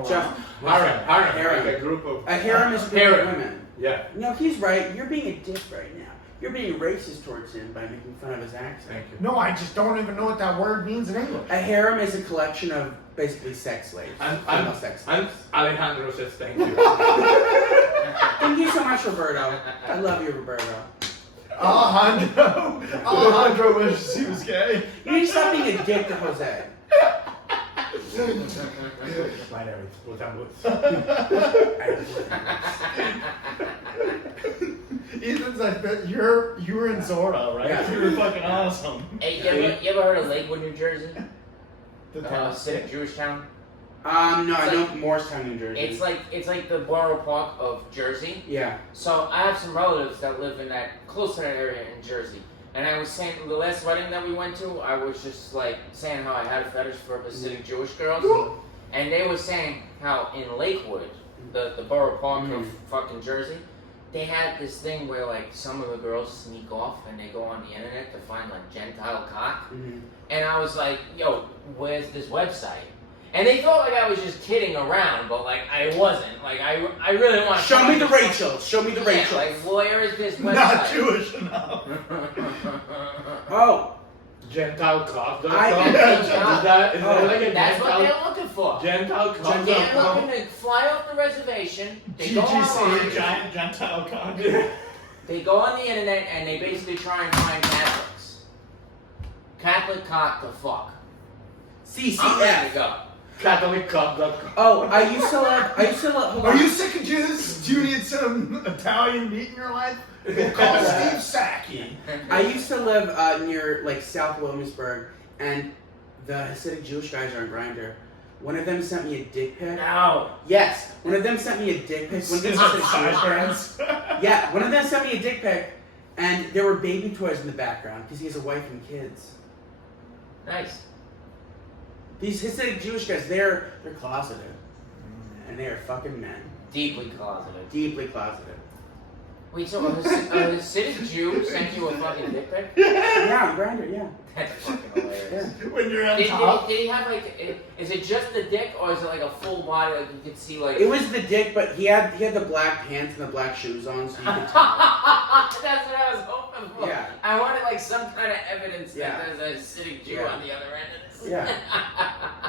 Just Harem. Like a group of... A harem is for Harem. women. Yeah. No, he's right. You're being a dick right now. You're being racist towards him by making fun of his accent. Thank you. No, I just don't even know what that word means in English. A harem is a collection of basically sex slaves. Female sex slaves. And Alejandro says thank you. Thank you so much, Roberto. I love you, Roberto. Alejandro wishes he was gay. You need to stop being a dick to Jose. Ethan's like, you were in Zorro, right? Yeah. You were fucking awesome. Hey, you ever heard of Lakewood, New Jersey? The town. Civic Jewish town? No, I It's know Morristown, New Jersey. It's like the borough park of Jersey. Yeah. So I have some relatives that live in that close to that area in Jersey. And I was saying the last wedding that we went to, I was just like saying how I had a fetish for Hasidic Jewish girls. And they were saying how in Lakewood, the borough park of fucking Jersey, they had this thing where like some of the girls sneak off and they go on the internet to find like Gentile cock. Mm-hmm. And I was like, yo, where's this website? And they thought like I was just kidding around, but like I wasn't. Like I really want to Show me the Rachel. Show me the Rachel. Like where is this website? Not Jewish enough. Oh. Gentile cock. Is I- that like a That's what Gentile? they're looking for. Gentile cock. They're looking to fly off the reservation. They go GGC, online. giant Gentile cock. They go on the internet and they basically try and find Catholics. Catholic cock to fuck. I'm ready to CCF. go. CatholicCock.com. Oh, I used to love. Hold Are on. you sick of Jews? Do you need some Italian meat in your life? We'll call Steve Saki. I used to live near like South Williamsburg, and the Hasidic Jewish guys are on Grindr. One of them sent me a dick pic. No. Yes, one of them sent me a dick pic. One of them sent me Sideburns. Yeah, one of them sent me a dick pic, and there were baby toys in the background because he has a wife and kids. Nice. These Hasidic Jewish guys, they're closeted, and they are fucking men, Deeply closeted. deeply closeted. Wait, so a Hasidic Jew sent you a fucking dick pic? Yeah, on Grindr, yeah. That's fucking hilarious. Yeah. When you're on Did top. he have like, is it just the dick or is it like a full body, like you could see like... It was the dick, but he had the black pants and the black shoes on, so you could tell. That's what I was hoping for. Yeah. I wanted like some kind of evidence Yeah. that there's a Hasidic Jew Yeah. on the other end of this. Yeah.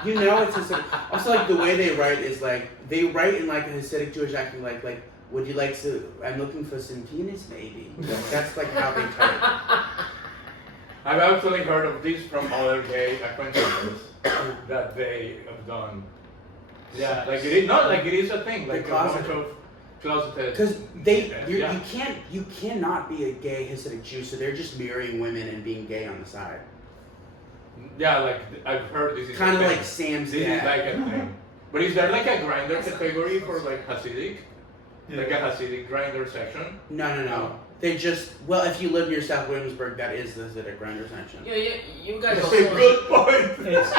You know it's Hasidic. Also, like, the way they write is like, they write in like a Hasidic Jewish accent, like, would you like to, I'm looking for some penis, maybe. That's like how they type. I've actually heard of this from other gay acquaintances that they have done. Yeah, like it is not like it is a thing. Like a bunch of closeted. Because Yeah. you cannot be a gay Hasidic Jew, so they're just marrying women and being gay on the side. Yeah, like I've heard this is Kind a of thing. like Sam's This is dad. like a thing. But is there like a grinder category for like Hasidic? Like a Hasidic grinder section? No. They just, well, if you live near South Williamsburg, that is the Hasidic Grindr section. Yeah, you guys That's all a saw good point. It's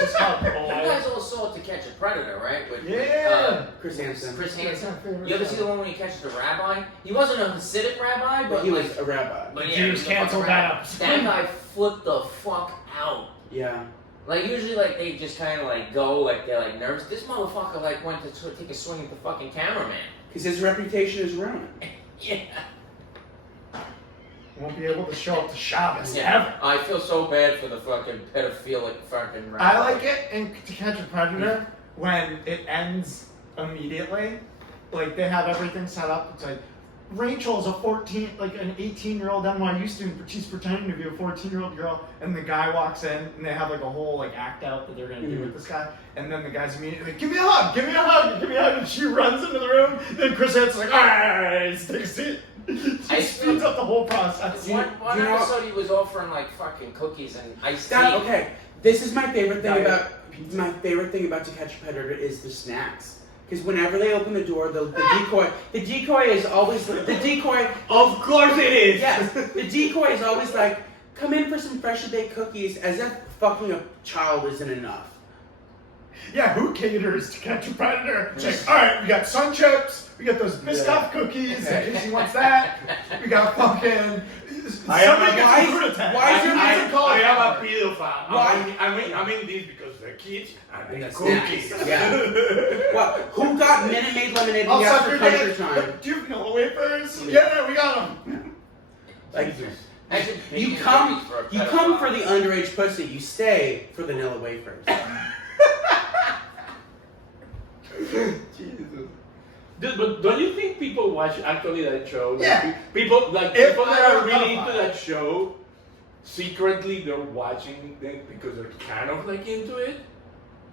just how you guys all saw To Catch a Predator, right? With, Yeah. Chris Hansen. Chris That's Hansen. my favorite You ever show. see the one when he catches the rabbi? He wasn't a Hasidic rabbi, But he like, was a rabbi. but The yeah, Jews he was a canceled fucking that rabbi. episode. That guy flipped the fuck out. Yeah. Like usually, like they just kind of like go, like they're like nervous. This motherfucker like went to take a swing at the fucking cameraman. Because his reputation is ruined. Yeah. Won't be able to show up to Shabbos Yeah. ever. I feel so bad for the fucking pedophilic fucking rabbi. I like it in To Catch a Predator when it ends immediately. Like they have everything set up. It's like Rachel's a 14, like an 18-year-old NYU student, but she's pretending to be a 14-year-old girl, and the guy walks in, and they have like a whole like act out that they're gonna do with this guy, and then the guy's immediately like, give me a hug, give me a hug, give me a hug, and she runs into the room, then Chris Hansen's like, alright, take a seat. She speeds up the whole process. One episode he was offering like fucking cookies and iced tea. Okay, this is my favorite thing about To Catch a Predator is the snacks. Because whenever they open the door, the decoy is always the decoy. Of course it is. Yes, the decoy is always like, come in for some freshly baked cookies, as if fucking a child isn't enough. Yeah, who caters To Catch a Predator? It's like, alright, we got sun chips, we got those Biscoff cookies, in case he wants that. We got fucking... I am a pedophile. I mean this because the kids and the cookies. Yeah. Well, who got Minute Maid lemonade I'll in the suck after your country dick. time? Do you have vanilla wafers? Yeah, we got them. Like, Imagine you baking come cookies for a for pedophile. the underage pussy. You stay for the vanilla wafers. Jesus. But don't you think people watch actually that show? Like, Yeah. People that are really into pedophile. that show, secretly they're watching them because they're kind of like into it.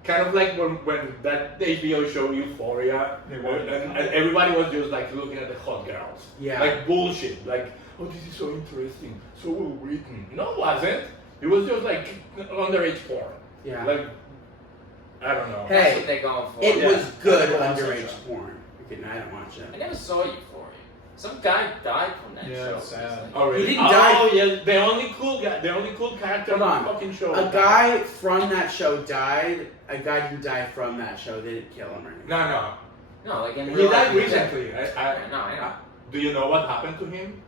Kind of like when that HBO show Euphoria, They and, wanted to and come. everybody was just like looking at the hot girls. Yeah. Like bullshit. Like, oh, this is so interesting, so well written. No, it wasn't. It was just like underage porn. Yeah. Like, I don't know. Hey, That's what they're going for. It Yeah. was good That's what underage I'm saying. porn. Okay, I didn't watch I it. never saw Euphoria. Some guy died from that Yeah, show. it's sad. Oh, really? He didn't die. Oh, yeah, the only cool guy, the only cool character in Hold the on. fucking show. A guy from that show died. A guy didn't die from that show. They didn't kill him or anything. No. No, like in He real life. died recently. No, I know. Do you know what happened to him?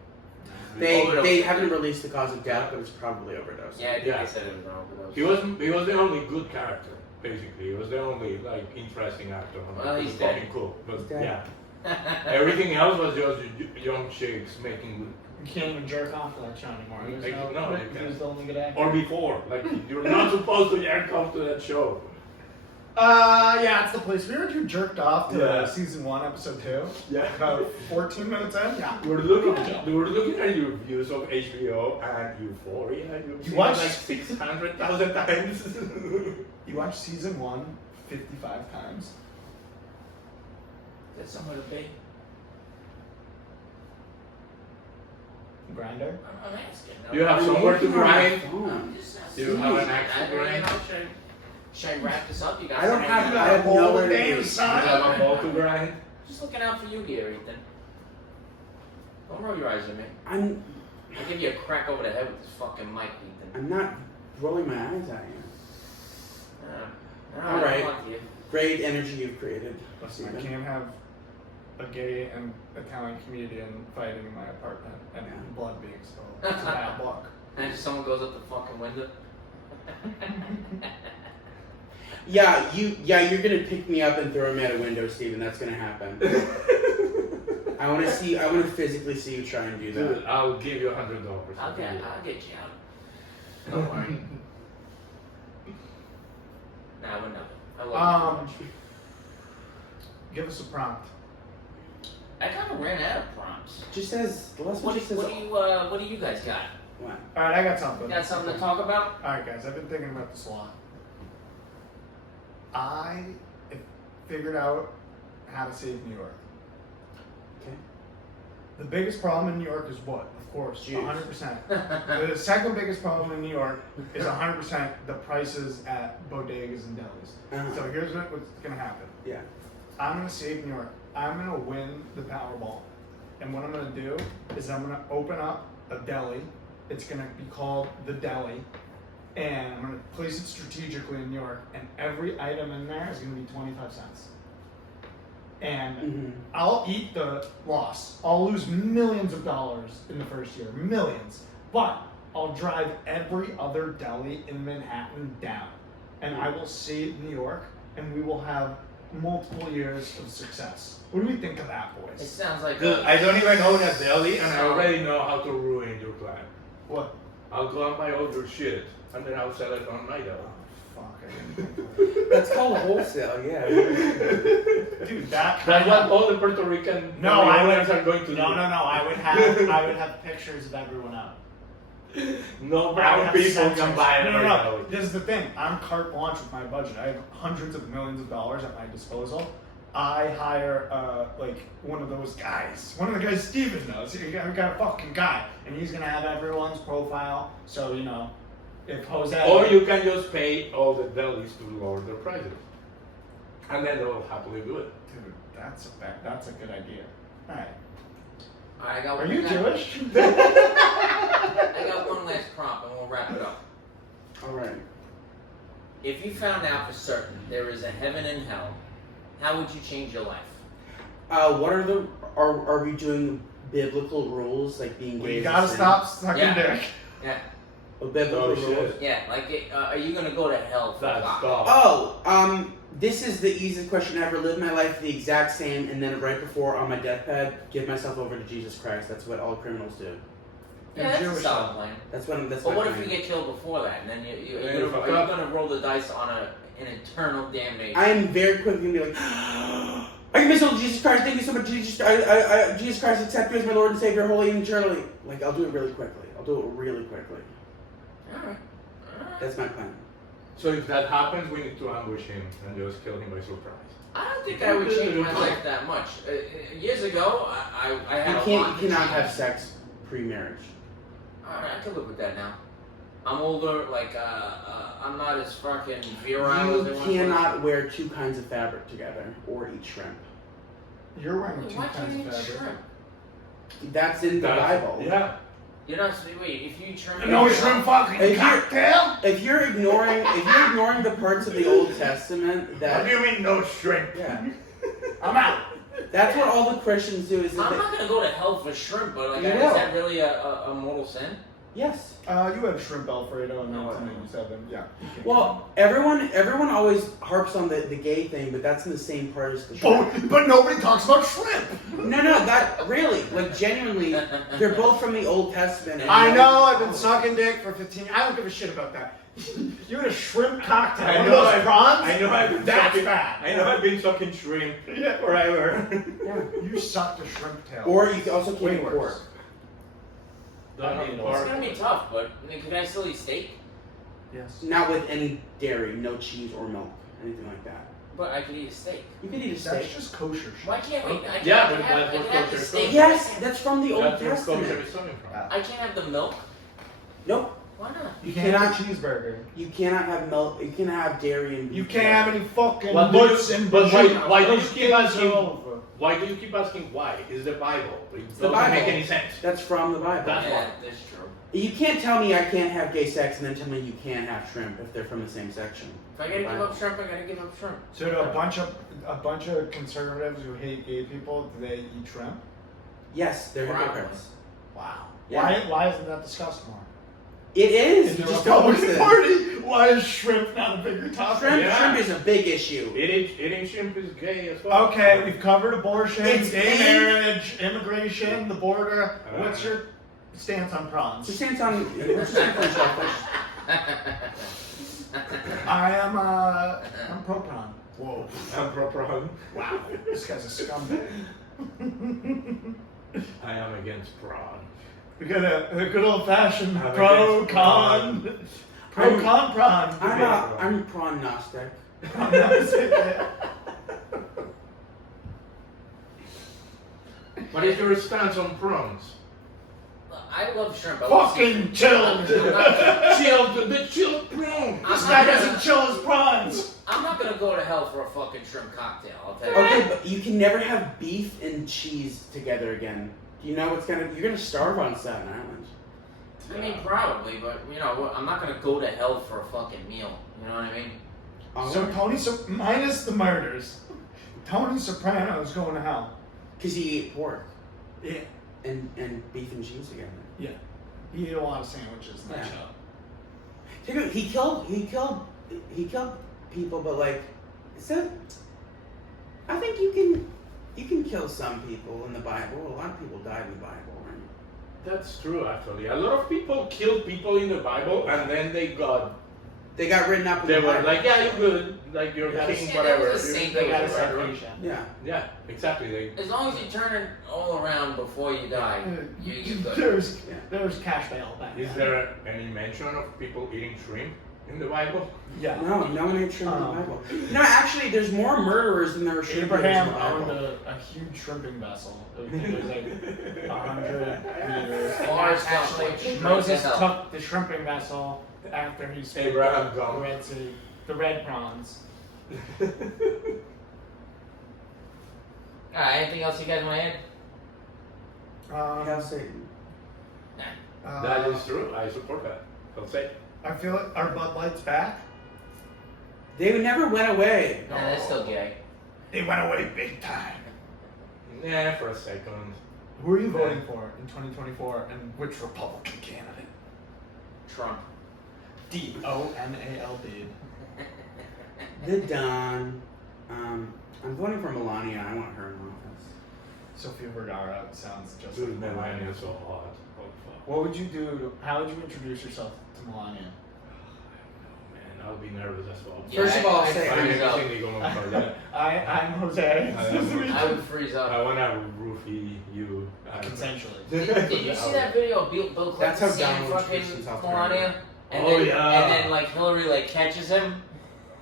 They Overdose. haven't released the cause of death, but it's probably overdose. Yeah, I think Yeah. they said it was an overdose. He was the only good character, basically. He was the only like interesting actor. Well, He he's was dead. fucking cool. But He's dead. yeah, everything else was just young chicks making. You can't even jerk off to that show anymore. He was, Like, no, you he was can't. the only good actor. Or before, like you're not supposed to jerk off to that show. Yeah, it's the place. We heard you jerked off to Yeah. season 1, episode 2. Yeah. About 14 minutes in. Yeah. We're looking at your reviews of HBO and Euphoria. You've You seen it watched- like 600,000 times. You watched season 1 55 times. That's somewhere to be. Grinder. I'm asking. You have somewhere to grind. I'm just asking. You have an I actual don't grind. know, should I wrap this up? You guys I don't something have. to I do? have nowhere to Damn, be. son. You have a ball to grind. Just looking out for you here, Ethan. Don't roll your eyes at me. I'm. I'll give you a crack over the head with this fucking mic, Ethan. I'm not rolling my eyes at you. I All right. don't want you. Great energy you've created. Listen, I can't have a gay and Italian comedian fighting in my apartment and blood being spilled. It's a bad look. And just someone goes up the fucking window. Yeah, you're gonna pick me up and throw me out a window, Steven. That's gonna happen. I want to physically see you try and do that. Dude, I'll give you $100. I'll get you out. Don't worry. Nah, we're not. I love you too much. Give us a prompt. I kind of ran out of prompts. Just says the last one What just says. do you guys got? What? Alright, I got something. You got something to talk about? Alright, guys, I've been thinking about this a lot. I have figured out how to save New York. Okay. The biggest problem in New York is what? Of course, Jews. 100%. The second biggest problem in New York is 100% the prices at bodegas and delis. Uh-huh. So here's what's going to happen. Yeah. I'm going to save New York. I'm going to win the Powerball. And what I'm going to do is I'm going to open up a deli. It's going to be called The Deli. And I'm going to place it strategically in New York. And every item in there is going to be 25 cents. And Mm-hmm. I'll eat the loss. I'll lose millions of dollars in the first year. Millions. But I'll drive every other deli in Manhattan down. And I will save New York. And we will have multiple years of success. What do we think of that, It boys? sounds like Dude, I don't even own a deli, and I already know how to ruin your plan. What? I'll go and buy all your shit, and then I'll sell it on my deli. fuck. I didn't think of it. That's called wholesale, yeah. Dude, that That's kind what of... all the Puerto Rican No, I Colombians would... are going to do. No. I would have pictures of everyone out. No I would brown have people sensors. can buy it. No. This is the thing. I'm carte blanche with my budget. I have hundreds of millions of dollars at my disposal. I hire like one of those guys. One of the guys Steven knows. We got a fucking guy, and he's gonna have everyone's profile. So you know, if Jose Or you can just pay all the delis to lower their prices, and then they'll happily do it. dude, that's a good idea. All right. Alright, I got Are one. you Jewish? I got one last prompt, and we'll wrap it up. All right. If you found out for certain there is a heaven and hell, how would you change your life? What are we doing biblical rules like being gay? Well, you is a gotta sin? stop sucking Yeah. dick. Yeah, Oh, biblical Oh, rules. shit. yeah. Like, are you gonna go to hell for That's God? tough. Oh, this is the easiest question I ever. Live my life the exact same, and then right before on my deathbed, give myself over to Jesus Christ. That's what all criminals do. Yeah, that's a Jewish solid hell. plan. That's what. That's But my what if plan. you get killed before that, and then Yeah, are you you fuck up. gonna roll the dice on an eternal damnation? I am very quickly gonna be like, I give myself to Jesus Christ. Thank you so much, Jesus. Jesus Christ, accept you as my Lord and Savior, holy and eternally. Like, I'll do it really quickly. Alright. That's my plan. So if that happens, we need to ambush him and just kill him by surprise. I don't think I would change my life that much. Years ago, I had You a lot can't. to You cannot change. have sex pre-marriage. Alright, I can live with that now. I'm older, like, I'm not as fucking virile as I You once cannot wear two kinds of fabric together or eat shrimp. You're wearing was. two Why can't kinds you of eat fabric. shrimp? That's in the Bible. Yeah. You're not, wait, if you eat shrimp... No shrimp fucking If you're- cocktail? If you're ignoring the parts of the Old Testament What that do you mean no shrimp? yeah, I'm out. that's what all the Christians do. Is that I'm they, not gonna go to hell for shrimp, but like, You is will. that really a mortal sin? yes. You had shrimp Alfredo in No, I 1987. Yeah. Well, everyone always harps on the gay thing, but that's in the same part as the shrimp. But nobody talks about shrimp. No, that really, like genuinely, they're both from the Old Testament. And I know. I've been sucking dick for 15 years. I don't give a shit about that. You had a shrimp cocktail. One of those prawns? I know I've been That's sucking. bad. I know I've been sucking shrimp forever. Yeah. You sucked a shrimp tail. Or you also can't Way eat worse. pork. Don't eat It's pork. gonna be tough, but can I still eat steak? Yes. Not with any dairy, no cheese or milk, anything like that. But I could eat a steak. You could eat a That's steak. just kosher shit. Why can't we? I can't, Yeah, I but can have, that's I what can have the culture steak. is. Yes, that's from the Old That's where kosher Testament. is coming from. I can't have the milk. Nope. Why not? You can't can't have have a cheeseburger. You cannot have milk. You cannot have dairy and beef. You can't have any fucking What do you- butts and but vagina. why do you Those keep things asking- are over. Why do you keep asking why? It's the Bible. It the doesn't Bible. make any sense. That's from the Bible. That's Yeah, that's true. You can't tell me I can't have gay sex and then tell me you can't have shrimp if they're from the same section. If I gotta give up shrimp, I gotta give up shrimp. So to a bunch of conservatives who hate gay people, do they eat shrimp? Yes, they're Probably. hypocrites. Wow. Yeah. Why isn't that discussed more? It is. In You the just don't Republican listen. Party, why is shrimp not a bigger topic? Shrimp, Yeah. shrimp is a big issue. Eating shrimp is gay as well. Okay, we've covered abortion, It's gay in- marriage, immigration, the border. What's your stance on So prawns? stance on what's your stance on shellfish? I'm pro prawn. Whoa. I'm pro-prawn. Wow. This guy's a scumbag. I am against prawn. We got a good old fashioned I'm pro against con. prawn. Pro con prawn. I'm prawn gnostic. What is your stance on prawns? I love shrimp. I love Fucking seafood. chill. I'm not- Chill, the chill prawn. This guy doesn't chill his prawns. I'm not gonna go to hell for a fucking shrimp cocktail. I'll tell you. Okay, but you can never have beef and cheese together again. You know what's you're gonna starve on Staten Island. I mean, probably, but you know, I'm not gonna go to hell for a fucking meal. You know what I mean? So minus the murders, Tony Soprano's going to hell. Because he ate pork Yeah. and beef and cheese together. Yeah. He ate a lot of sandwiches in that Yeah. show. Dude, he killed people, but like, so I think you can kill some people in the Bible. A lot of people died in the Bible, right? That's true, actually. A lot of people killed people in the Bible and then they got They got written up in They the were Bible. like, yeah, you're good, like you're Yeah, king, yeah, whatever. there was a saint They got a Right. citation. Yeah. Yeah, exactly. As long as you turn it all around before you die, you're good. There's cash bail back Is then. there any mention of people eating shrimp in the Bible? Yeah. No one ate shrimp in the Bible. No, actually, there's more murderers than there were shrimp eaters in Abraham the Bible. owned a huge shrimping vessel. It was like 100 meters. Forrest Gump, Actually, like, Moses shrimp. took the shrimping vessel after he split Abraham the Gump. Red Sea, the red prawns. Alright, anything else you guys want to add? Hail Satan. That is true. I support that. I'll say. I feel like our Bud Light's back. They never went away. No, that's still gay. They went away big time. Yeah, for a second. Who are you voting for in 2024, and which Republican candidate? Trump. D-O-N-A-L-D. The Don. I'm voting for Melania. I want her in office. Sofia Vergara sounds just Dude, like Melania Melania. is so hot. Oh, fuck. What would you do? How would you introduce yourself to Melania? Man, I'll be nervous as well. Yeah, First of all, I'd say I'm freeze up. anything gonna for that. I'm Jose. I would freeze I up. wanna roofie you. Consensually. Did you see that video of Bill That's Clinton how seeing Donald fucking introduced himself to Melania? And Oh, then, yeah. And then like Hillary like catches him.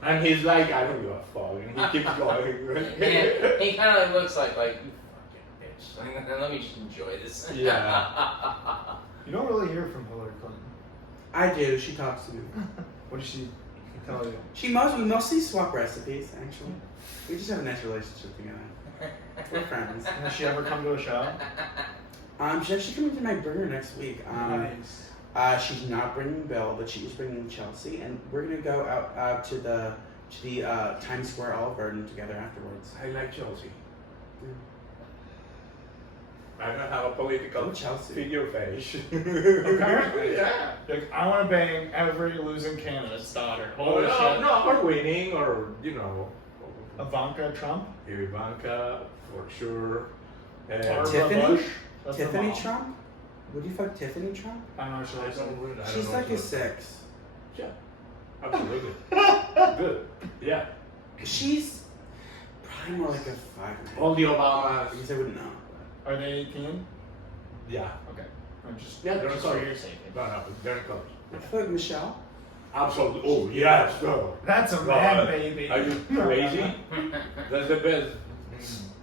And he's like, I don't give a fuck. And he keeps going. And he kind of like looks like you fucking bitch. Let me just enjoy this. Yeah. You don't really hear from Hillary Clinton. I do. She talks to me. What does she tell you? We mostly swap recipes, actually. We just have a nice relationship together. We're friends. Has she ever come to a show? She's actually coming to my burger next week. Nice. She's not bringing Bill, but she is bringing Chelsea, and we're gonna go out to the Times Square Olive Garden together afterwards. I like Chelsea. I don't have a political Chelsea. figure fetish. Apparently. Yeah. Like, I want to bang every losing candidate's daughter. Oh, Holy shit. no, or winning, or, you know. Ivanka Trump? Ivanka, for sure. Barbara Tiffany? Bush? That's her Tiffany mom. Trump? Would you fuck Tiffany Trump? I don't know. She likes it. She's like a 6. Yeah, absolutely. Good. Yeah. She's probably more like a 5. All the Obamas. I guess I wouldn't know. Are they 18? Yeah. Okay. I'm just, Yeah, they're just close. for your sake. No, they're close. I feel like Michelle. Absolutely. Oh, yes, no. That's a No, man, baby. Are you crazy? That's the best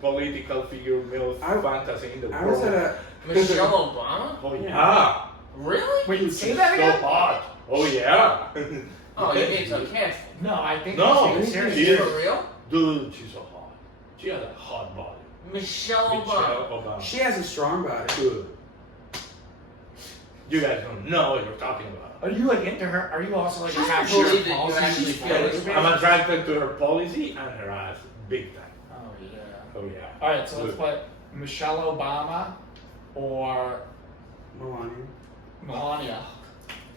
political figure male fantasy in the I was world. at a. Michelle Obama? Oh, yeah. Really? Wait, She's say that so again? hot. Oh, yeah. Oh, you being sarcastic. No, I think No, she's serious. she Is is. for real? Dude, she's so hot. She has a hot body. Michelle Obama. Michelle Obama. She has a strong body. Good. You guys don't know what you're talking about. Are you like into her? Are you also like I attached believe to that her you policies? actually feel this way. I'm attracted to her policy and her ass big time. Oh yeah. Oh yeah. All right, so let's Good. play Michelle Obama or Melania. Melania.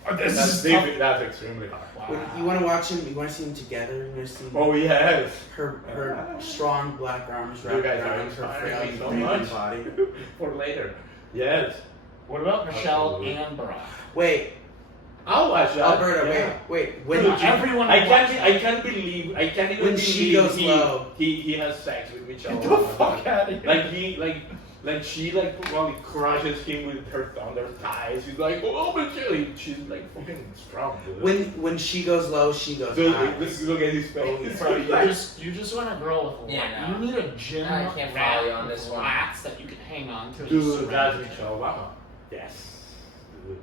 Oh, this That's is deep, tough. that's extremely hard. Wow. You want to watch him? You want to see them together? You want to see Oh yes. her strong black arms You wrapped guys are around her inspiring frail me so breathing much. body. For later. Yes. What about Michelle Absolutely. and Barack? Wait, I'll watch that. Alberta. Yeah. Wait. When Dude, did you? everyone I watch can't that. even When she believe goes low. he has sex with Michelle Get the Obama. fuck out of here. Like she probably crushes him with her thunder thighs. He's like, oh Michelle, she's like fucking strong, dude. When she goes low, she goes Dude, high. look at his face. Bro, you just want a girl with a Yeah, lot. no. You need a gym I can't follow you on this one. lats that you can hang on to. Dude, Just that's surround Michelle Obama. Yes. Dude.